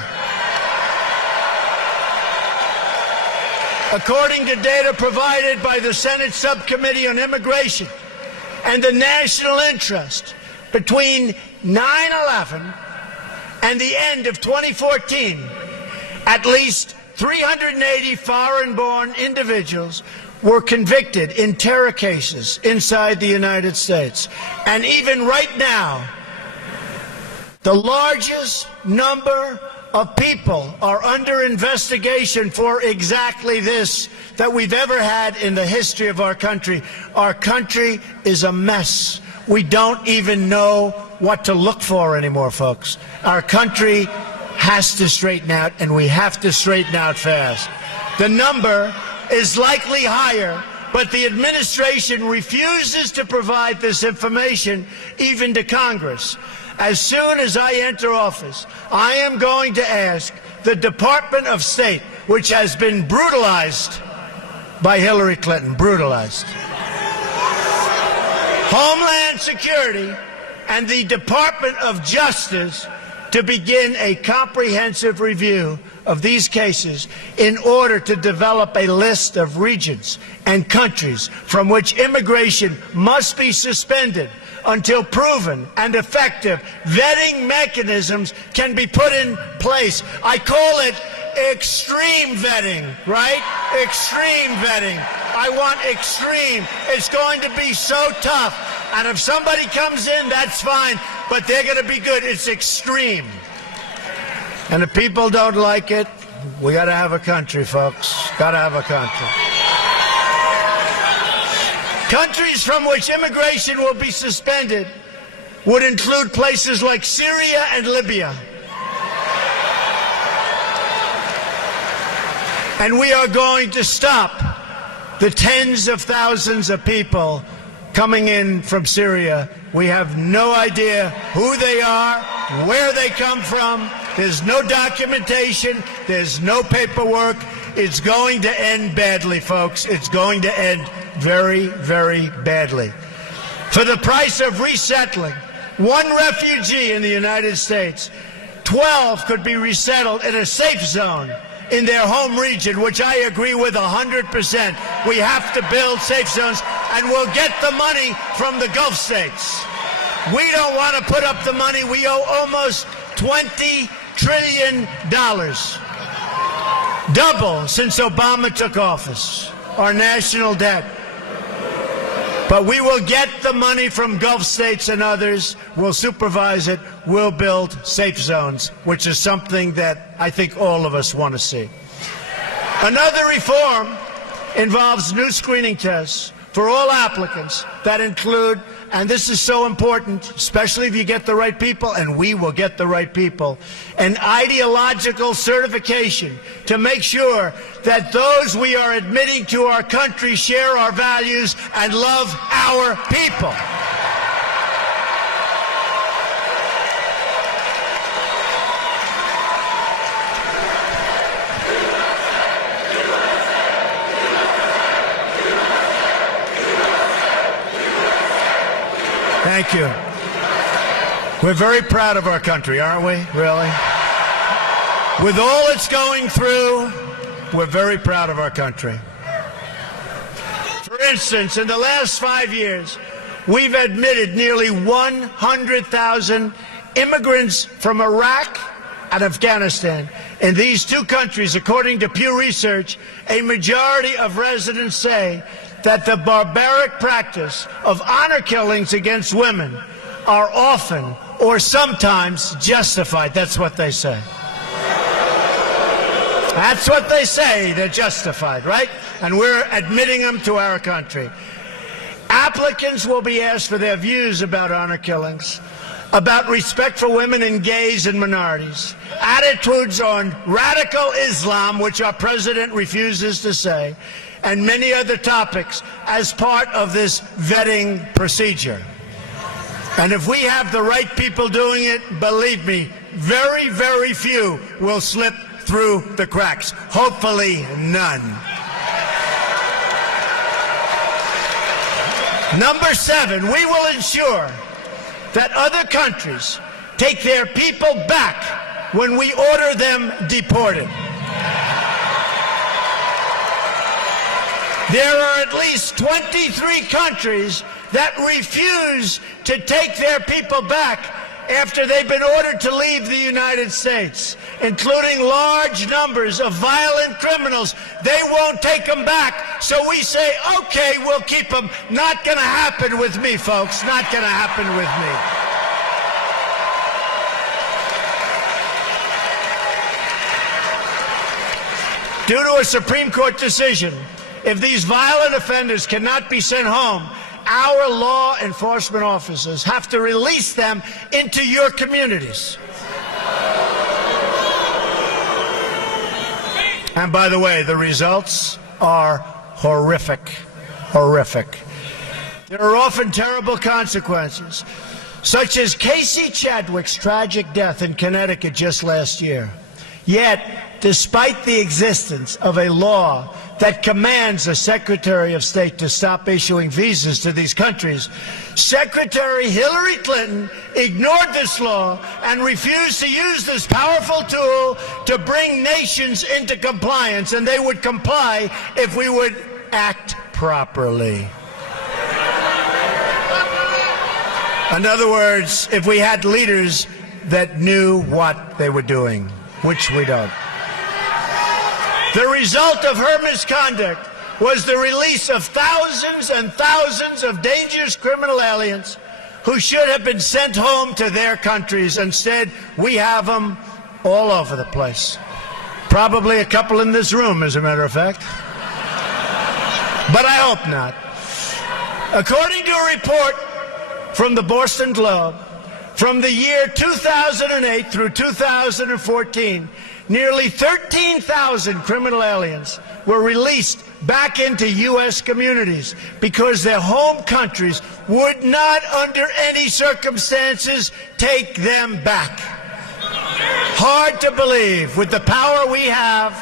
According to data provided by the Senate Subcommittee on Immigration and the National Interest, between 9/11 and the end of 2014, at least 380 foreign-born individuals were convicted in terror cases inside the United States. And even right now, the largest number of people are under investigation for exactly this that we've ever had in the history of our country. Our country is a mess. We don't even know what to look for anymore, folks. Our country has to straighten out, and we have to straighten out fast. The number is likely higher, but the administration refuses to provide this information even to Congress. As soon as I enter office, I am going to ask the Department of State, which has been brutalized by Hillary Clinton, brutalized, Homeland Security, and the Department of Justice to begin a comprehensive review of these cases in order to develop a list of regions and countries from which immigration must be suspended until proven and effective vetting mechanisms can be put in place. I call it extreme vetting, right? Extreme vetting. I want extreme. It's going to be so tough. And if somebody comes in, that's fine, but they're going to be good. It's extreme. And if people don't like it, we got to have a country, folks. Got to have a country. Countries from which immigration will be suspended would include places like Syria and Libya. And we are going to stop the tens of thousands of people coming in from Syria. We have no idea who they are, where they come from. There's no documentation. There's no paperwork. It's going to end badly, folks. It's going to end very, very badly. For the price of resettling one refugee in the United States, 12 could be resettled in a safe zone in their home region, which I agree with 100%. We have to build safe zones, and we'll get the money from the Gulf states. We don't want to put up the money. We owe almost $20 trillion. Double since Obama took office, our national debt. But we will get the money from Gulf states and others. We'll supervise it. We'll build safe zones, which is something that I think all of us want to see. Another reform involves new screening tests for all applicants that include, and this is so important, especially if you get the right people, and we will get the right people, an ideological certification to make sure that those we are admitting to our country share our values and love our people. Thank you. We're very proud of our country, aren't we? Really? With all it's going through, we're very proud of our country. For instance, in the last 5 years, we've admitted nearly 100,000 immigrants from Iraq and Afghanistan. In these two countries, according to Pew Research, a majority of residents say that the barbaric practice of honor killings against women are often or sometimes justified. That's what they say. That's what they say. They're justified, right? And we're admitting them to our country. Applicants will be asked for their views about honor killings, about respect for women and gays and minorities, attitudes on radical Islam, which our president refuses to say, and many other topics as part of this vetting procedure. And if we have the right people doing it, believe me, very, very few will slip through the cracks. Hopefully none. Number 7, we will ensure that other countries take their people back when we order them deported. There are at least 23 countries that refuse to take their people back after they've been ordered to leave the United States, including large numbers of violent criminals. They won't take them back, so we say, okay, we'll keep them. Not going to happen with me, folks. Not going to happen with me. Due to a Supreme Court decision, if these violent offenders cannot be sent home, our law enforcement officers have to release them into your communities. And by the way, the results are horrific, horrific. There are often terrible consequences, such as Casey Chadwick's tragic death in Connecticut just last year. Yet, despite the existence of a law that commands the Secretary of State to stop issuing visas to these countries, Secretary Hillary Clinton ignored this law and refused to use this powerful tool to bring nations into compliance, and they would comply if we would act properly. In other words, if we had leaders that knew what they were doing, which we don't. The result of her misconduct was the release of thousands and thousands of dangerous criminal aliens who should have been sent home to their countries. Instead, we have them all over the place. Probably a couple in this room, as a matter of fact. But I hope not. According to a report from the Boston Globe, from the year 2008 through 2014, nearly 13,000 criminal aliens were released back into U.S. communities because their home countries would not, under any circumstances, take them back. Hard to believe. With the power we have,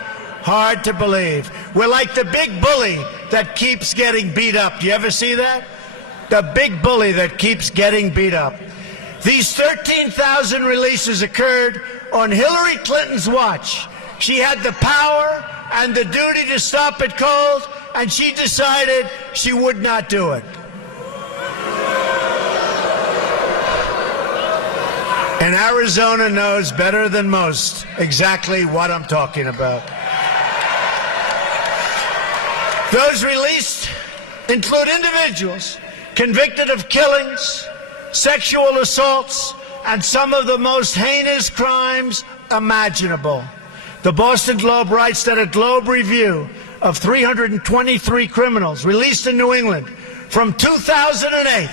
hard to believe. We're like the big bully that keeps getting beat up. Do you ever see that? The big bully that keeps getting beat up. These 13,000 releases occurred on Hillary Clinton's watch. She had the power and the duty to stop it cold, and she decided she would not do it. And Arizona knows better than most exactly what I'm talking about. Those released include individuals convicted of killings, sexual assaults, and some of the most heinous crimes imaginable. The Boston Globe writes that a Globe review of 323 criminals released in New England from 2008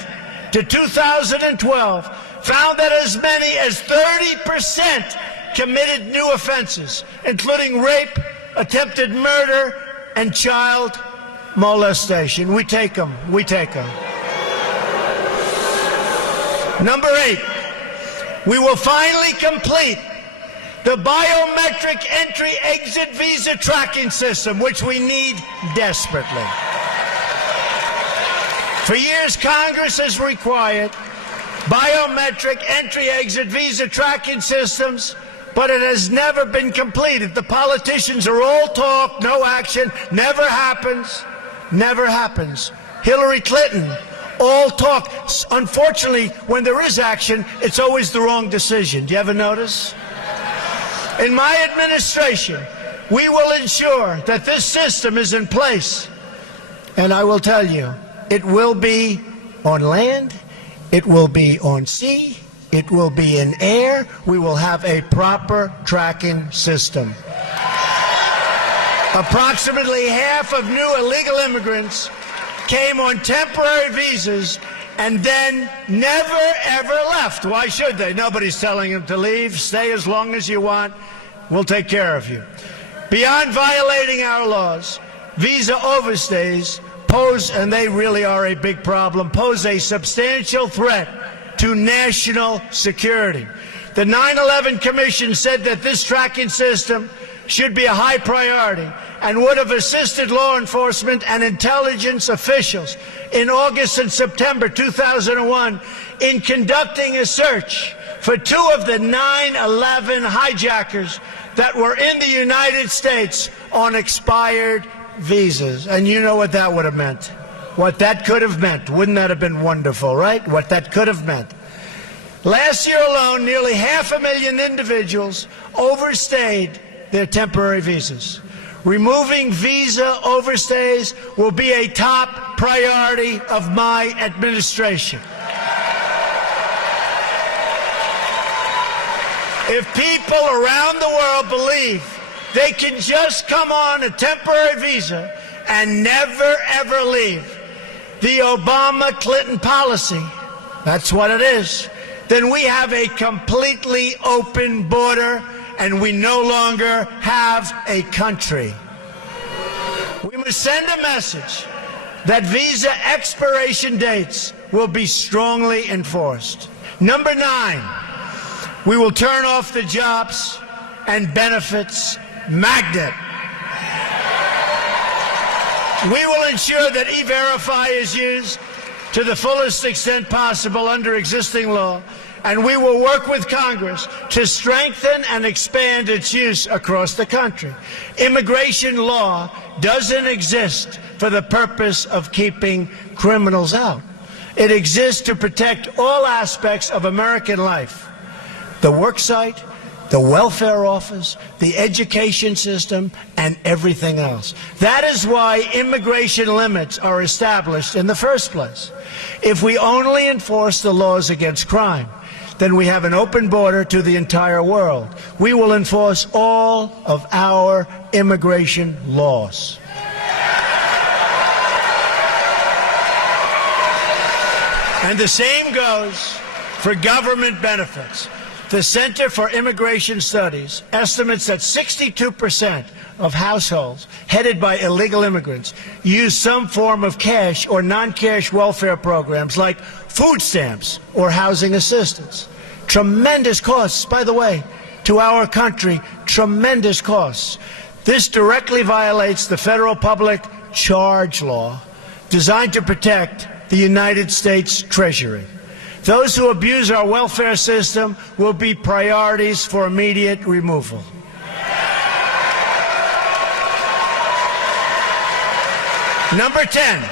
to 2012 found that as many as 30% committed new offenses, including rape, attempted murder, and child molestation. We take them. We take them. Number 8, we will finally complete the biometric entry-exit visa tracking system, which we need desperately. For years, Congress has required biometric entry-exit visa tracking systems, but it has never been completed. The politicians are all talk, no action, never happens, never happens. Hillary Clinton, all talk. Unfortunately, when there is action, it's always the wrong decision. Do you ever notice? In my administration, we will ensure that this system is in place. And I will tell you, it will be on land, it will be on sea, it will be in air. We will have a proper tracking system. Approximately half of new illegal immigrants came on temporary visas and then never, ever left. Why should they? Nobody's telling them to leave. Stay as long as you want. We'll take care of you. Beyond violating our laws, visa overstays pose, and they really are a big problem, pose a substantial threat to national security. The 9/11 Commission said that this tracking system should be a high priority and would have assisted law enforcement and intelligence officials in August and September 2001 in conducting a search for 2 of the 9/11 hijackers that were in the United States on expired visas. And you know what that would have meant. What that could have meant. Wouldn't that have been wonderful, right? What that could have meant. Last year alone, nearly 500,000 individuals overstayed their temporary visas. Removing visa overstays will be a top priority of my administration. If people around the world believe they can just come on a temporary visa and never, ever leave, the Obama-Clinton policy, that's what it is, then we have a completely open border and we no longer have a country. We must send a message that visa expiration dates will be strongly enforced. Number 9, we will turn off the jobs and benefits magnet. We will ensure that E-Verify is used to the fullest extent possible under existing law, and we will work with Congress to strengthen and expand its use across the country. Immigration law doesn't exist for the purpose of keeping criminals out. It exists to protect all aspects of American life: the work site, the welfare office, the education system, and everything else. That is why immigration limits are established in the first place. If we only enforce the laws against crime, then we have an open border to the entire world. We will enforce all of our immigration laws. And the same goes for government benefits. The Center for Immigration Studies estimates that 62% of households headed by illegal immigrants use some form of cash or non-cash welfare programs like food stamps or housing assistance. Tremendous costs, by the way, to our country, tremendous costs. This directly violates the federal public charge law designed to protect the United States Treasury. Those who abuse our welfare system will be priorities for immediate removal. Number 10,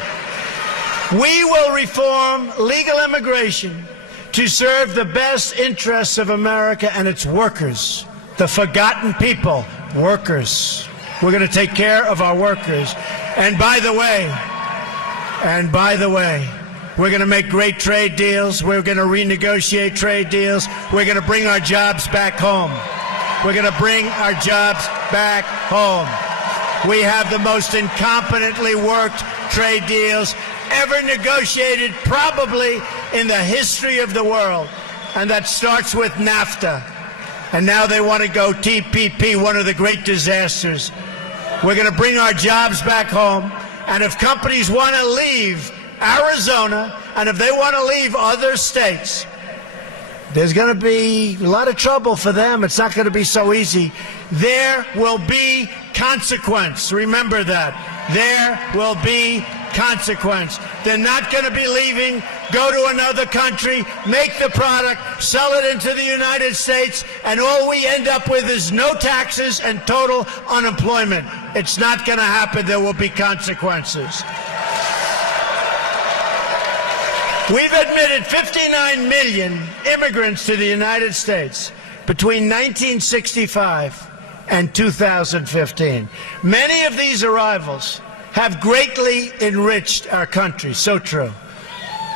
we will reform legal immigration to serve the best interests of America and its workers, the forgotten people, workers. We're going to take care of our workers. And by the way, we're going to make great trade deals. We're going to renegotiate trade deals. We're going to bring our jobs back home. We're going to bring our jobs back home. We have the most incompetently worked trade deals ever negotiated, probably in the history of the world. And that starts with NAFTA. And now they want to go TPP, one of the great disasters. We're going to bring our jobs back home. And if companies want to leave Arizona, and if they want to leave other states, there's going to be a lot of trouble for them. It's not going to be so easy. There will be consequence. Remember that. There will be consequence. They're not going to be leaving, go to another country, make the product, sell it into the United States, and all we end up with is no taxes and total unemployment. It's not going to happen. There will be consequences. We've admitted 59 million immigrants to the United States between 1965 and 2015. Many of these arrivals have greatly enriched our country, so true.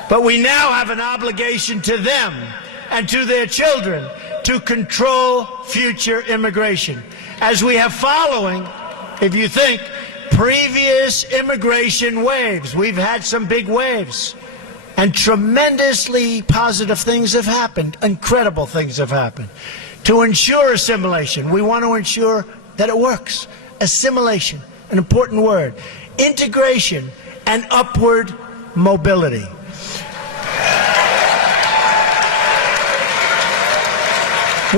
But we now have an obligation to them and to their children to control future immigration, as we have following, if you think, previous immigration waves. We've had some big waves. And tremendously positive things have happened. Incredible things have happened. To ensure assimilation, we want to ensure that it works. Assimilation, an important word. Integration and upward mobility.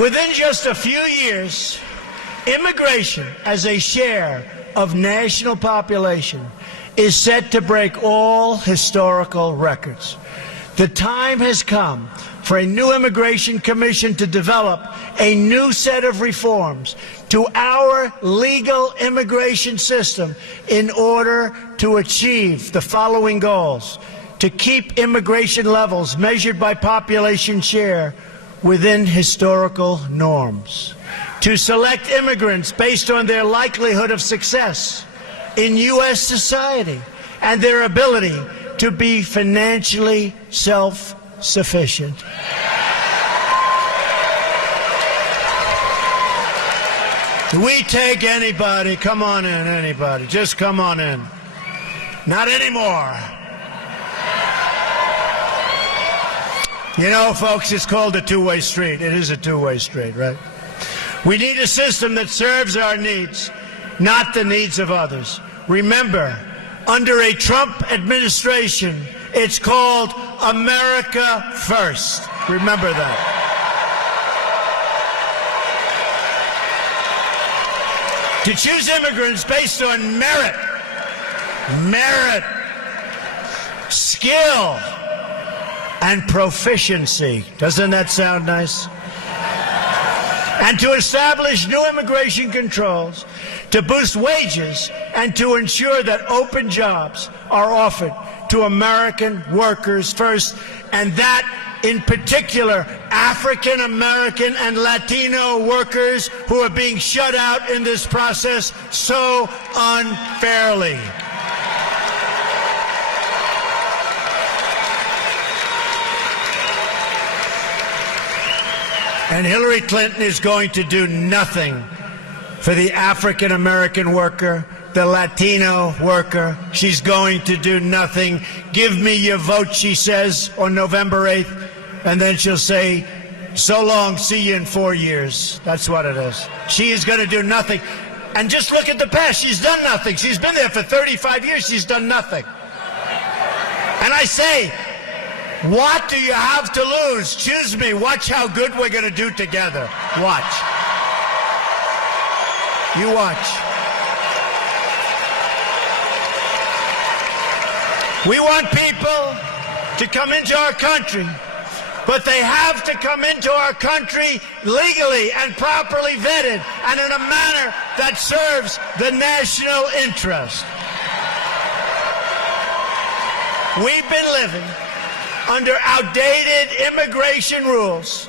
Within just a few years, immigration as a share of national population is set to break all historical records. The time has come for a new immigration commission to develop a new set of reforms to our legal immigration system in order to achieve the following goals: to keep immigration levels measured by population share within historical norms, to select immigrants based on their likelihood of success in U.S. society and their ability to be financially self-sufficient. We take anybody. Come on in, anybody. Just come on in. Not anymore. You know, folks, it's called a two-way street. It is a two-way street, right? We need a system that serves our needs, not the needs of others. Remember, under a Trump administration, it's called America First. Remember that. To choose immigrants based on merit, skill, and proficiency. Doesn't that sound nice? And to establish new immigration controls, to boost wages, and to ensure that open jobs are offered to American workers first, and that in particular African American and Latino workers who are being shut out in this process so unfairly. And Hillary Clinton is going to do nothing for the African American worker, the Latino worker. She's going to do nothing. Give me your vote, she says, on November 8th. And then she'll say, so long, see you in 4 years. That's what it is. She is going to do nothing. And just look at the past. She's done nothing. She's been there for 35 years. She's done nothing. And I say, what do you have to lose? Choose me. Watch how good we're going to do together. Watch. You watch. We want people to come into our country, but they have to come into our country legally and properly vetted and in a manner that serves the national interest. We've been living under outdated immigration rules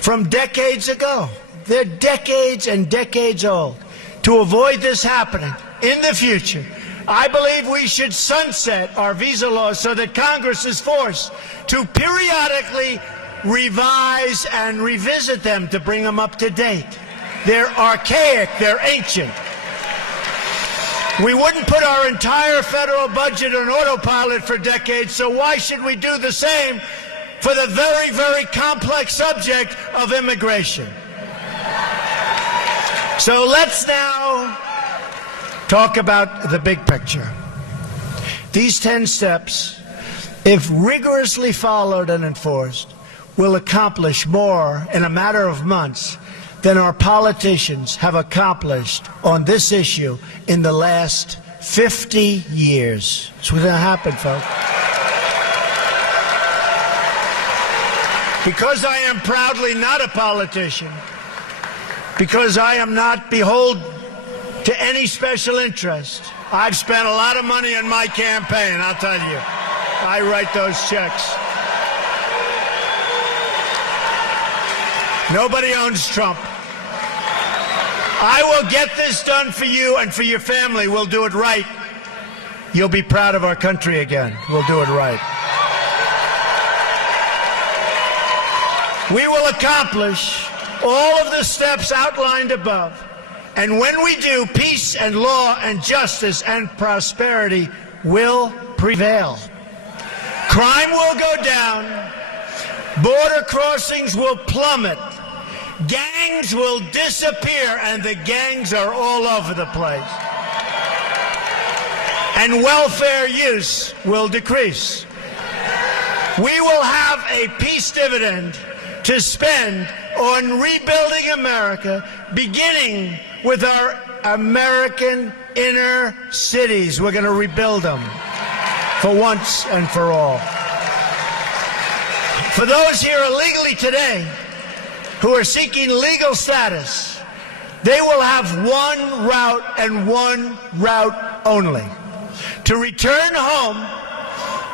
from decades ago. They're decades and decades old. To avoid this happening in the future, I believe we should sunset our visa laws so that Congress is forced to periodically revise and revisit them to bring them up to date. They're archaic, they're ancient. We wouldn't put our entire federal budget on autopilot for decades, so why should we do the same for the very, very complex subject of immigration? So let's now talk about the big picture. These 10 steps, if rigorously followed and enforced, will accomplish more in a matter of months than our politicians have accomplished on this issue in the last 50 years. It's what's going to happen, folks. Because I am proudly not a politician, because I am not beholden to any special interest, I've spent a lot of money on my campaign, I'll tell you. I write those checks. Nobody owns Trump. I will get this done for you and for your family. We'll do it right. You'll be proud of our country again. We'll do it right. We will accomplish all of the steps outlined above. And when we do, peace and law and justice and prosperity will prevail. Crime will go down. Border crossings will plummet. Gangs will disappear, and the gangs are all over the place. And welfare use will decrease. We will have a peace dividend to spend on rebuilding America, beginning with our American inner cities. We're going to rebuild them for once and for all. For those here illegally today who are seeking legal status, they will have one route and one route only: to return home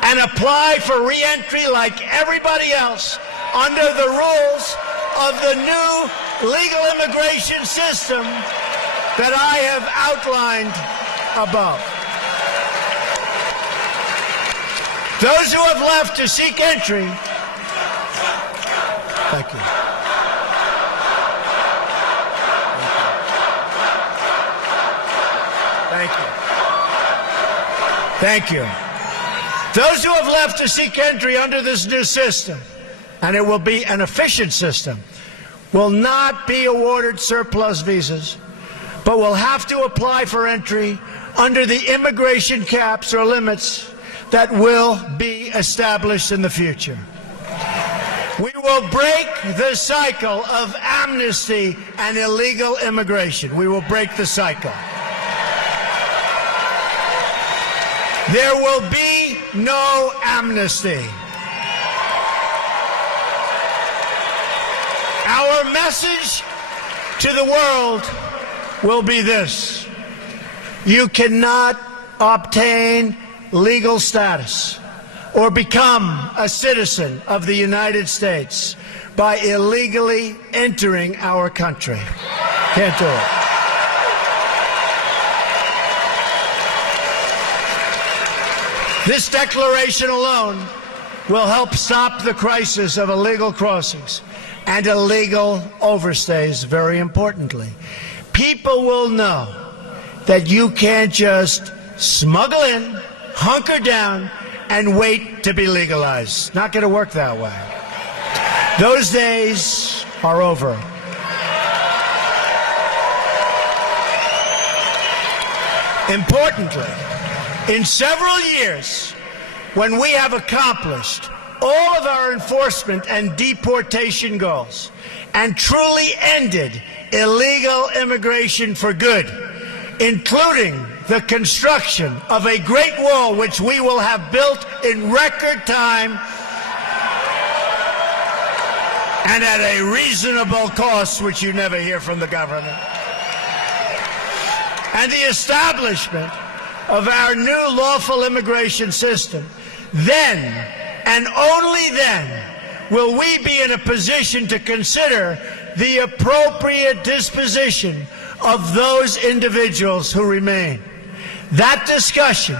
and apply for re-entry like everybody else under the rules of the new legal immigration system that I have outlined above. Those who have left to seek entry, thank you. Thank you. Thank you. Those who have left to seek entry under this new system and it will be an efficient system, will not be awarded surplus visas, but will have to apply for entry under the immigration caps or limits that will be established in the future. We will break the cycle of amnesty and illegal immigration. We will break the cycle. There will be no amnesty. Our message to the world will be this: you cannot obtain legal status or become a citizen of the United States by illegally entering our country. Can't do it. This declaration alone will help stop the crisis of illegal crossings and illegal overstays, very importantly. People will know that you can't just smuggle in, hunker down, and wait to be legalized. Not going to work that way. Those days are over. Importantly, in several years, when we have accomplished all of our enforcement and deportation goals and truly ended illegal immigration for good, including the construction of a great wall which we will have built in record time and at a reasonable cost, which you never hear from the government, and the establishment of our new lawful immigration system, then and only then will we be in a position to consider the appropriate disposition of those individuals who remain. That discussion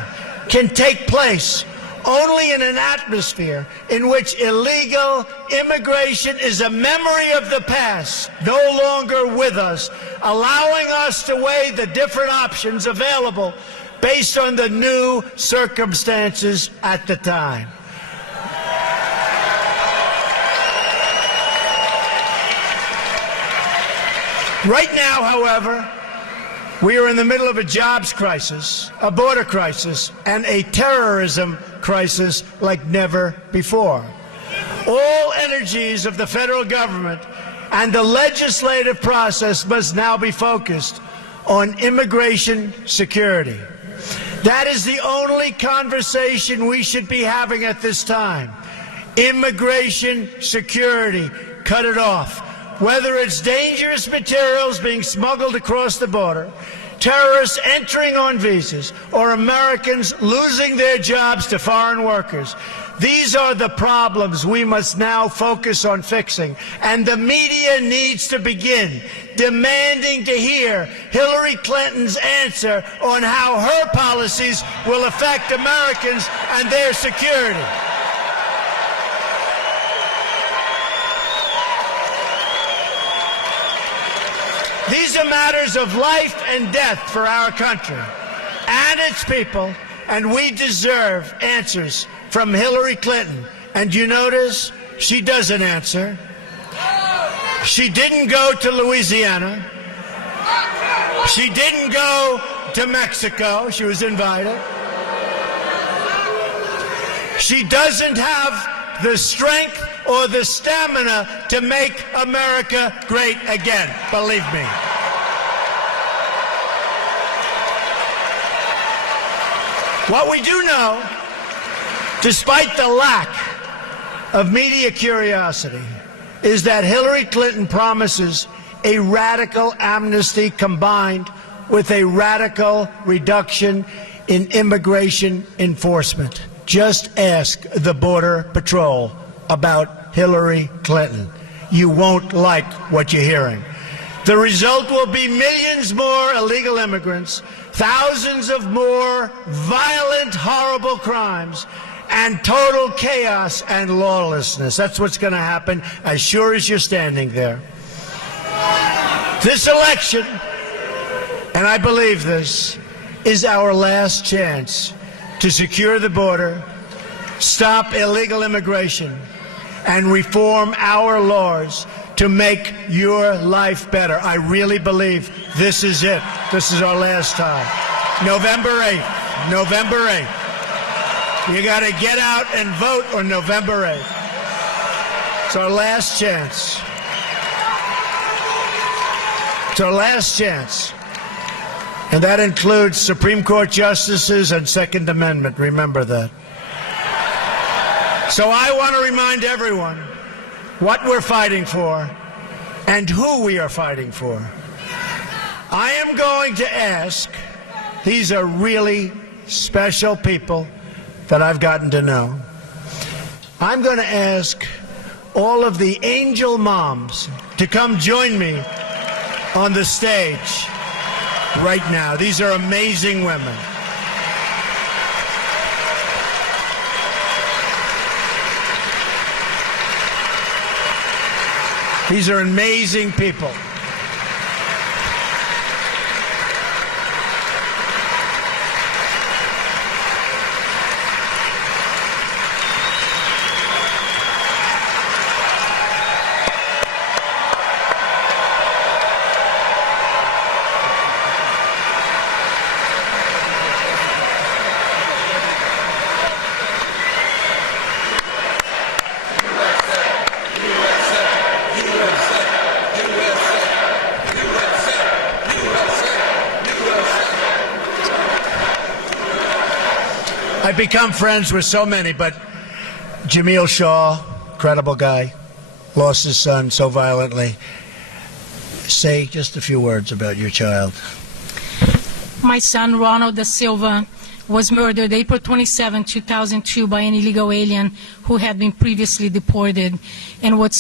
can take place only in an atmosphere in which illegal immigration is a memory of the past, no longer with us, allowing us to weigh the different options available based on the new circumstances at the time. Right now, however, we are in the middle of a jobs crisis, a border crisis, and a terrorism crisis like never before. All energies of the federal government and the legislative process must now be focused on immigration security. That is the only conversation we should be having at this time. Immigration security. Cut it off. Whether it's dangerous materials being smuggled across the border, terrorists entering on visas, or Americans losing their jobs to foreign workers, these are the problems we must now focus on fixing. And the media needs to begin demanding to hear Hillary Clinton's answer on how her policies will affect Americans and their security. These are matters of life and death for our country and its people, and we deserve answers from Hillary Clinton. And you notice she doesn't answer. She didn't go to Louisiana. She didn't go to Mexico. She was invited. She doesn't have the strength or the stamina to make America great again, believe me. What we do know, despite the lack of media curiosity, is that Hillary Clinton promises a radical amnesty combined with a radical reduction in immigration enforcement. Just ask the Border Patrol about Hillary Clinton. You won't like what you're hearing. The result will be millions more illegal immigrants, thousands of more violent, horrible crimes, and total chaos and lawlessness. That's what's going to happen as sure as you're standing there. This election, and I believe this, is our last chance to secure the border, stop illegal immigration, and reform our laws to make your life better. I really believe this is it. This is our last time. November 8th. November 8th. You got to get out and vote on November 8th. It's our last chance. It's our last chance. And that includes Supreme Court justices and Second Amendment. Remember that. So I want to remind everyone what we're fighting for and who we are fighting for. I am going to ask, these are really special people that I've gotten to know. I'm going to ask all of the angel moms to come join me on the stage right now. These are amazing women. These are amazing people. I've become friends with so many, but Jameel Shaw, incredible guy, lost his son so violently. Say just a few words about your child. My son, Ronald da Silva, was murdered April 27, 2002 by an illegal alien who had been previously deported. And what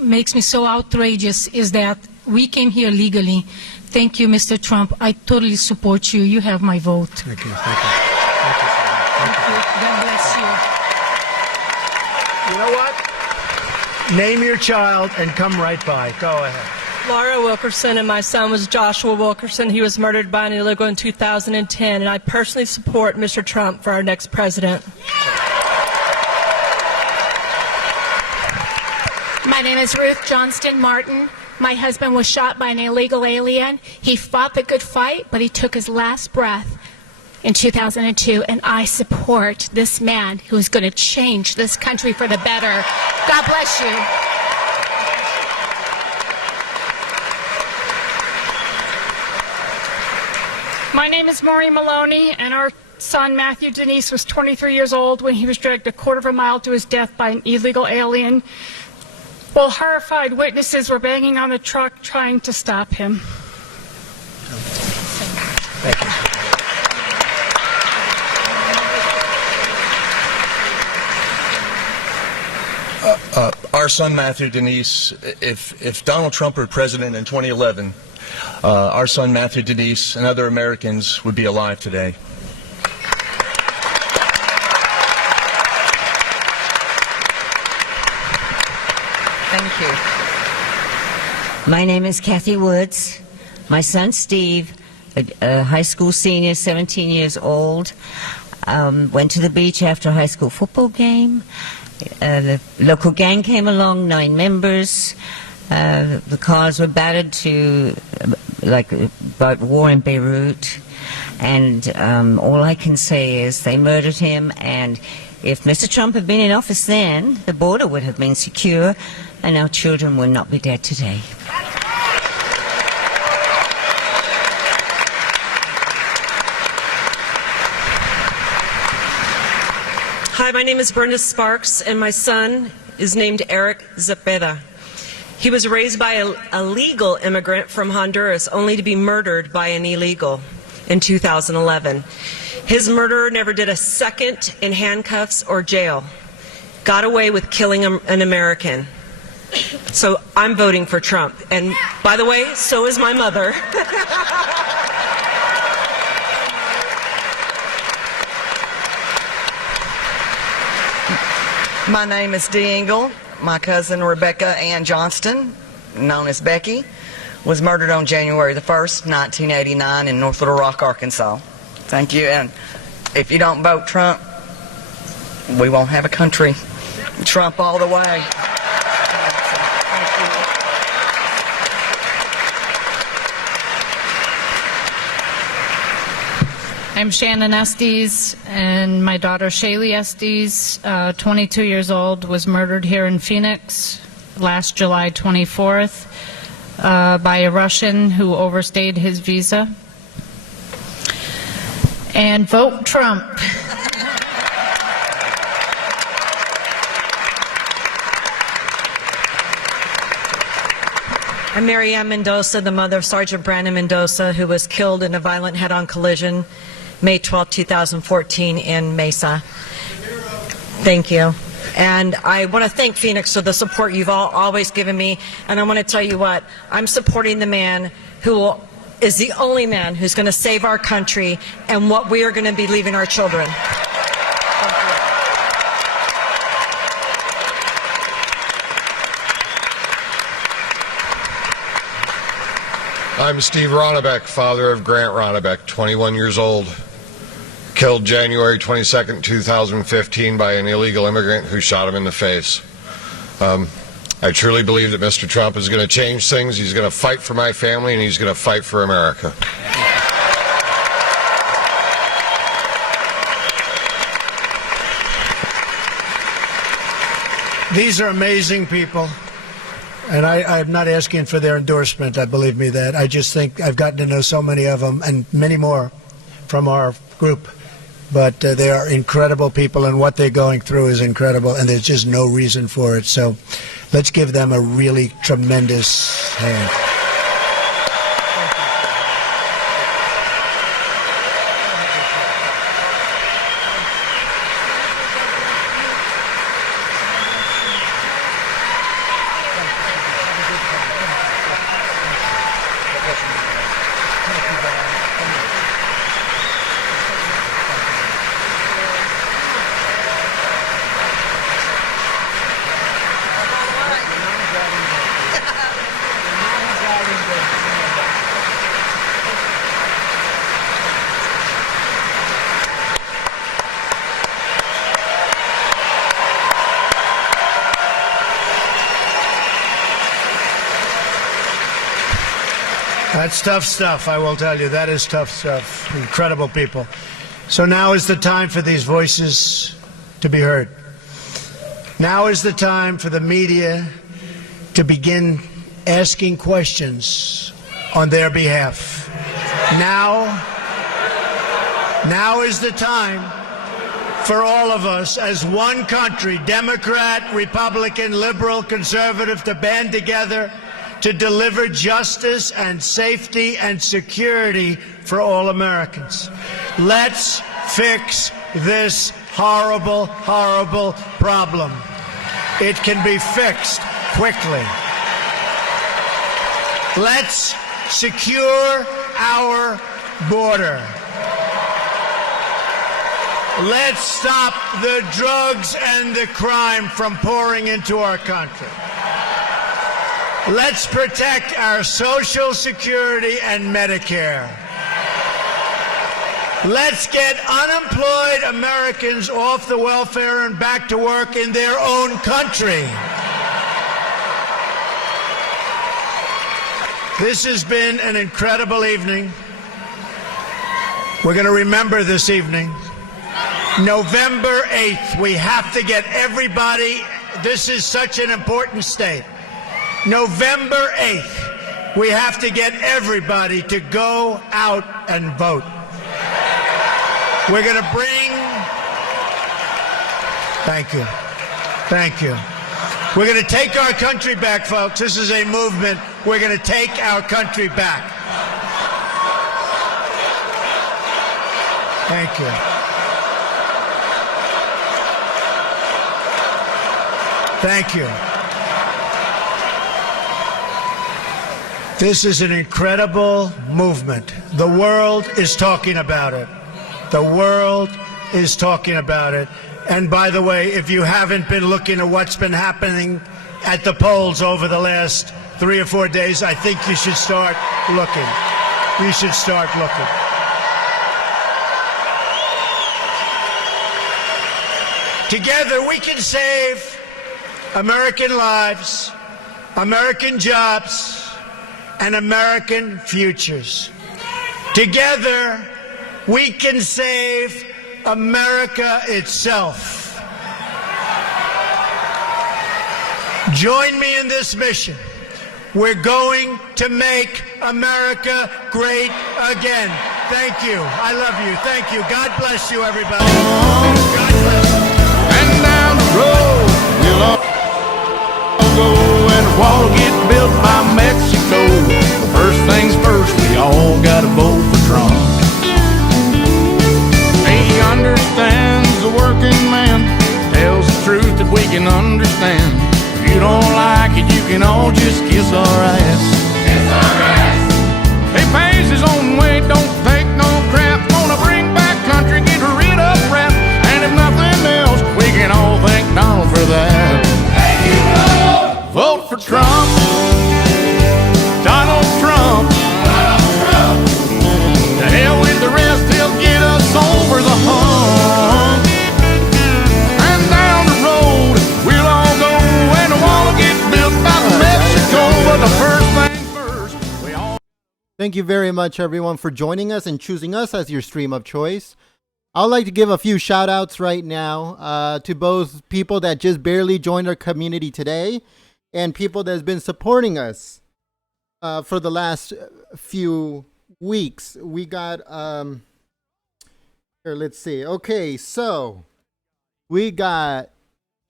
makes me so outrageous is that we came here legally. Thank you, Mr. Trump. I totally support you. You have my vote. Thank you. Thank you. God bless you. You know what? Name your child and come right by. Go ahead. Laura Wilkerson, and my son was Joshua Wilkerson. He was murdered by an illegal in 2010, and I personally support Mr. Trump for our next president. My name is Ruth Johnston Martin. My husband was shot by an illegal alien. He fought the good fight, but he took his last breath in 2002, and I support this man who's going to change this country for the better. God bless you. My name is Maureen Maloney, and our son Matthew Denise was 23 years old when he was dragged a quarter of a mile to his death by an illegal alien, while horrified witnesses were banging on the truck trying to stop him. Thank you. Our son Matthew Denise, if Donald Trump were president in 2011, our son Matthew Denise and other Americans would be alive today. Thank you. My name is Kathy Woods. My son Steve, a high school senior, 17 years old, went to the beach after a high school football game. The local gang came along, 9 members. The cars were battered to, about war in Beirut. And all I can say is they murdered him, and if Mr. Trump had been in office then, the border would have been secure, and our children would not be dead today. Hi, my name is Brenda Sparks, and my son is named Eric Zepeda. He was raised by a legal immigrant from Honduras, only to be murdered by an illegal in 2011. His murderer never did a second in handcuffs or jail. Got away with killing an American. So I'm voting for Trump. And by the way, so is my mother. My name is Dee Engle. My cousin Rebecca Ann Johnston, known as Becky, was murdered on January the 1st, 1989 in North Little Rock, Arkansas. Thank you. And if you don't vote Trump, we won't have a country. Trump all the way. I'm Shannon Estes, and my daughter Shaylee Estes, 22 years old, was murdered here in Phoenix last July 24th by a Russian who overstayed his visa. And vote Trump. I'm Mary Ann Mendoza, the mother of Sergeant Brandon Mendoza, who was killed in a violent head-on collision May 12, 2014 in Mesa. Thank you. And I want to thank Phoenix for the support you've all always given me. And I want to tell you what, I'm supporting the man who is the only man who's going to save our country and what we are going to be leaving our children. I'm Steve Ronnebeck, father of Grant Ronnebeck, 21 years old, killed January 22nd, 2015 by an illegal immigrant who shot him in the face. I truly believe that Mr. Trump is going to change things. He's going to fight for my family, and he's going to fight for America. These are amazing people. And I'm not asking for their endorsement, believe me that. I just think I've gotten to know so many of them and many more from our group. But they are incredible people, and what they're going through is incredible, and there's just no reason for it. So let's give them a really tremendous hand. That's tough stuff, I will tell you. That is tough stuff. Incredible people. So now is the time for these voices to be heard. Now is the time for the media to begin asking questions on their behalf. Now is the time for all of us as one country, Democrat, Republican, liberal, conservative, to band together to deliver justice and safety and security for all Americans. Let's fix this horrible, horrible problem. It can be fixed quickly. Let's secure our border. Let's stop the drugs and the crime from pouring into our country. Let's protect our Social Security and Medicare. Let's get unemployed Americans off the welfare and back to work in their own country. This has been an incredible evening. We're going to remember this evening. November 8th, we have to get everybody. This is such an important state. November 8th, we have to get everybody to go out and vote. We're going to bring... Thank you. Thank you. We're going to take our country back, folks. This is a movement. We're going to take our country back. Thank you. Thank you. This is an incredible movement. The world is talking about it. The world is talking about it. And by the way, if you haven't been looking at what's been happening at the polls over the last 3 or 4 days, I think you should start looking. You should start looking. Together we can save American lives, American jobs, and American futures. Together, we can save America itself. Join me in this mission. We're going to make America great again. Thank you. I love you. Thank you. God bless you, everybody. God bless you. And down the road we'll all go, and the wall will get built by Mexico. But first things first, we all gotta vote for Trump. He understands the working man, tells the truth that we can understand. If you don't like it, you can all just kiss our ass. Kiss our ass. He pays his own way, don't take no crap. Gonna bring back country, get rid of rap. And if nothing else, we can all thank Donald for that. Thank you, Donald. Vote for Trump. Donald Trump. Donald Trump. To hell with the rest, he'll get us over the hump. And down the road, we'll all go, and the wall will get built by Mexico. But the first thing first, we all... Thank you very much, everyone, for joining us and choosing us as your stream of choice. I'd like to give a few shout outs right now to both people that just barely joined our community today and people that has been supporting us for the last few weeks. We got, here, let's see. Okay, so we got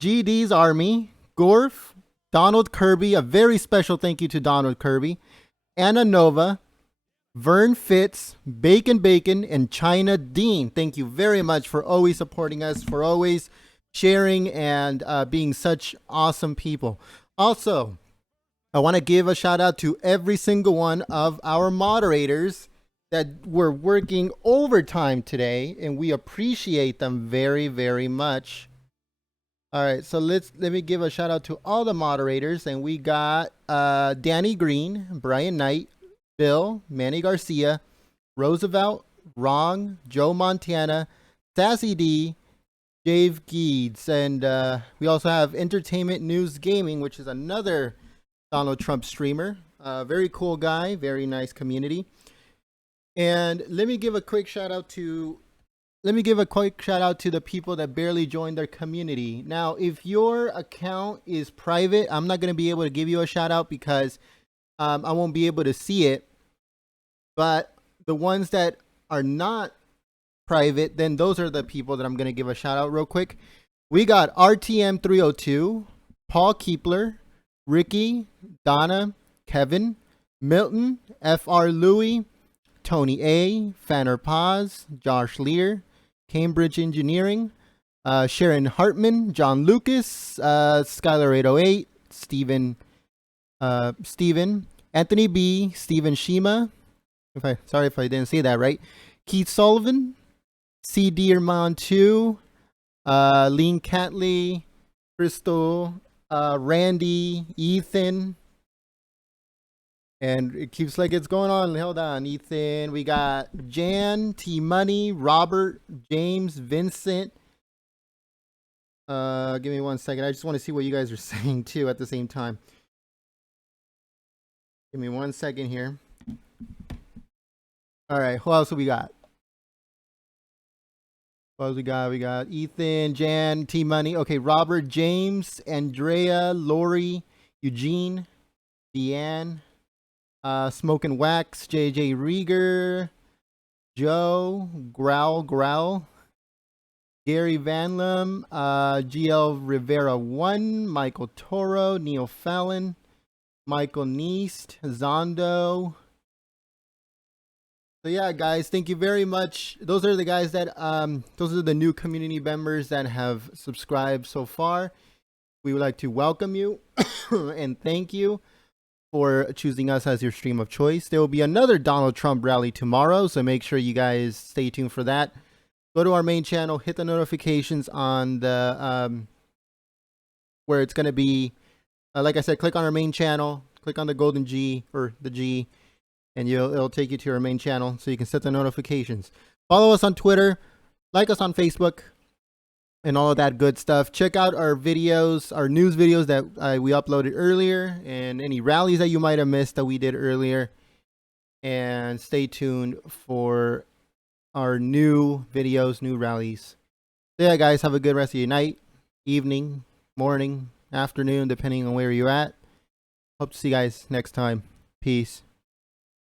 GD's Army, Gorf, Donald Kirby, a very special thank you to Donald Kirby, Anna Nova, Vern Fitz, Bacon, and China Dean. Thank you very much for always supporting us, for always sharing and being such awesome people. Also, I want to give a shout out to every single one of our moderators that were working overtime today, and we appreciate them very, very much. All right, so let me give a shout out to all the moderators, and we got Danny Green, Brian Knight, Bill, Manny Garcia, Roosevelt, Wrong, Joe Montana, Sassy D, Dave Geeds, and we also have Entertainment News Gaming, which is another Donald Trump streamer. Very cool guy, very nice community. And let me give a quick shout out to the people that barely joined their community. Now, if your account is private, I'm not going to be able to give you a shout out because I won't be able to see it. But the ones that are not private, then those are the people that I'm going to give a shout out real quick. We got RTM 302, Paul Keepler, Ricky, Donna, Kevin, Milton, FR Louie, Tony A, Fanner Paz, Josh Lear, Cambridge Engineering, Sharon Hartman, John Lucas, Skylar 808, Steven, Anthony B, Steven Shima, sorry if I didn't say that right, Keith Sullivan, C. Dearmon 2, Lean Catley, Crystal, Randy, Ethan, and it keeps like it's going on. Hold on, Ethan. We got Jan, T Money, Robert, James, Vincent. Give me 1 second. I just want to see what you guys are saying too at the same time. Give me 1 second here. All right, who else do we got? What else we got? We got Ethan, Jan, T Money. Okay, Robert, James, Andrea, Lori, Eugene, Deanne, Smoking Wax, JJ Rieger, Joe, Growl, Gary Vanlam, GL Rivera 1, Michael Toro, Neil Fallon, Michael Neist, Zondo. So yeah, guys, thank you very much. Those are the guys that those are the new community members that have subscribed so far. We would like to welcome you and thank you for choosing us as your stream of choice. There will be another Donald Trump rally tomorrow, so make sure you guys stay tuned for that. Go to our main channel, hit the notifications on the where it's going to be. Like I said, click on our main channel, click on the golden G or the G, and it'll take you to our main channel so you can set the notifications. Follow us on Twitter, like us on Facebook, and all of that good stuff. Check out our videos, our news videos that we uploaded earlier, and any rallies that you might have missed that we did earlier. And stay tuned for our new videos, new rallies. So yeah, guys, have a good rest of your night, evening, morning, afternoon, depending on where you're at. Hope to see you guys next time. Peace.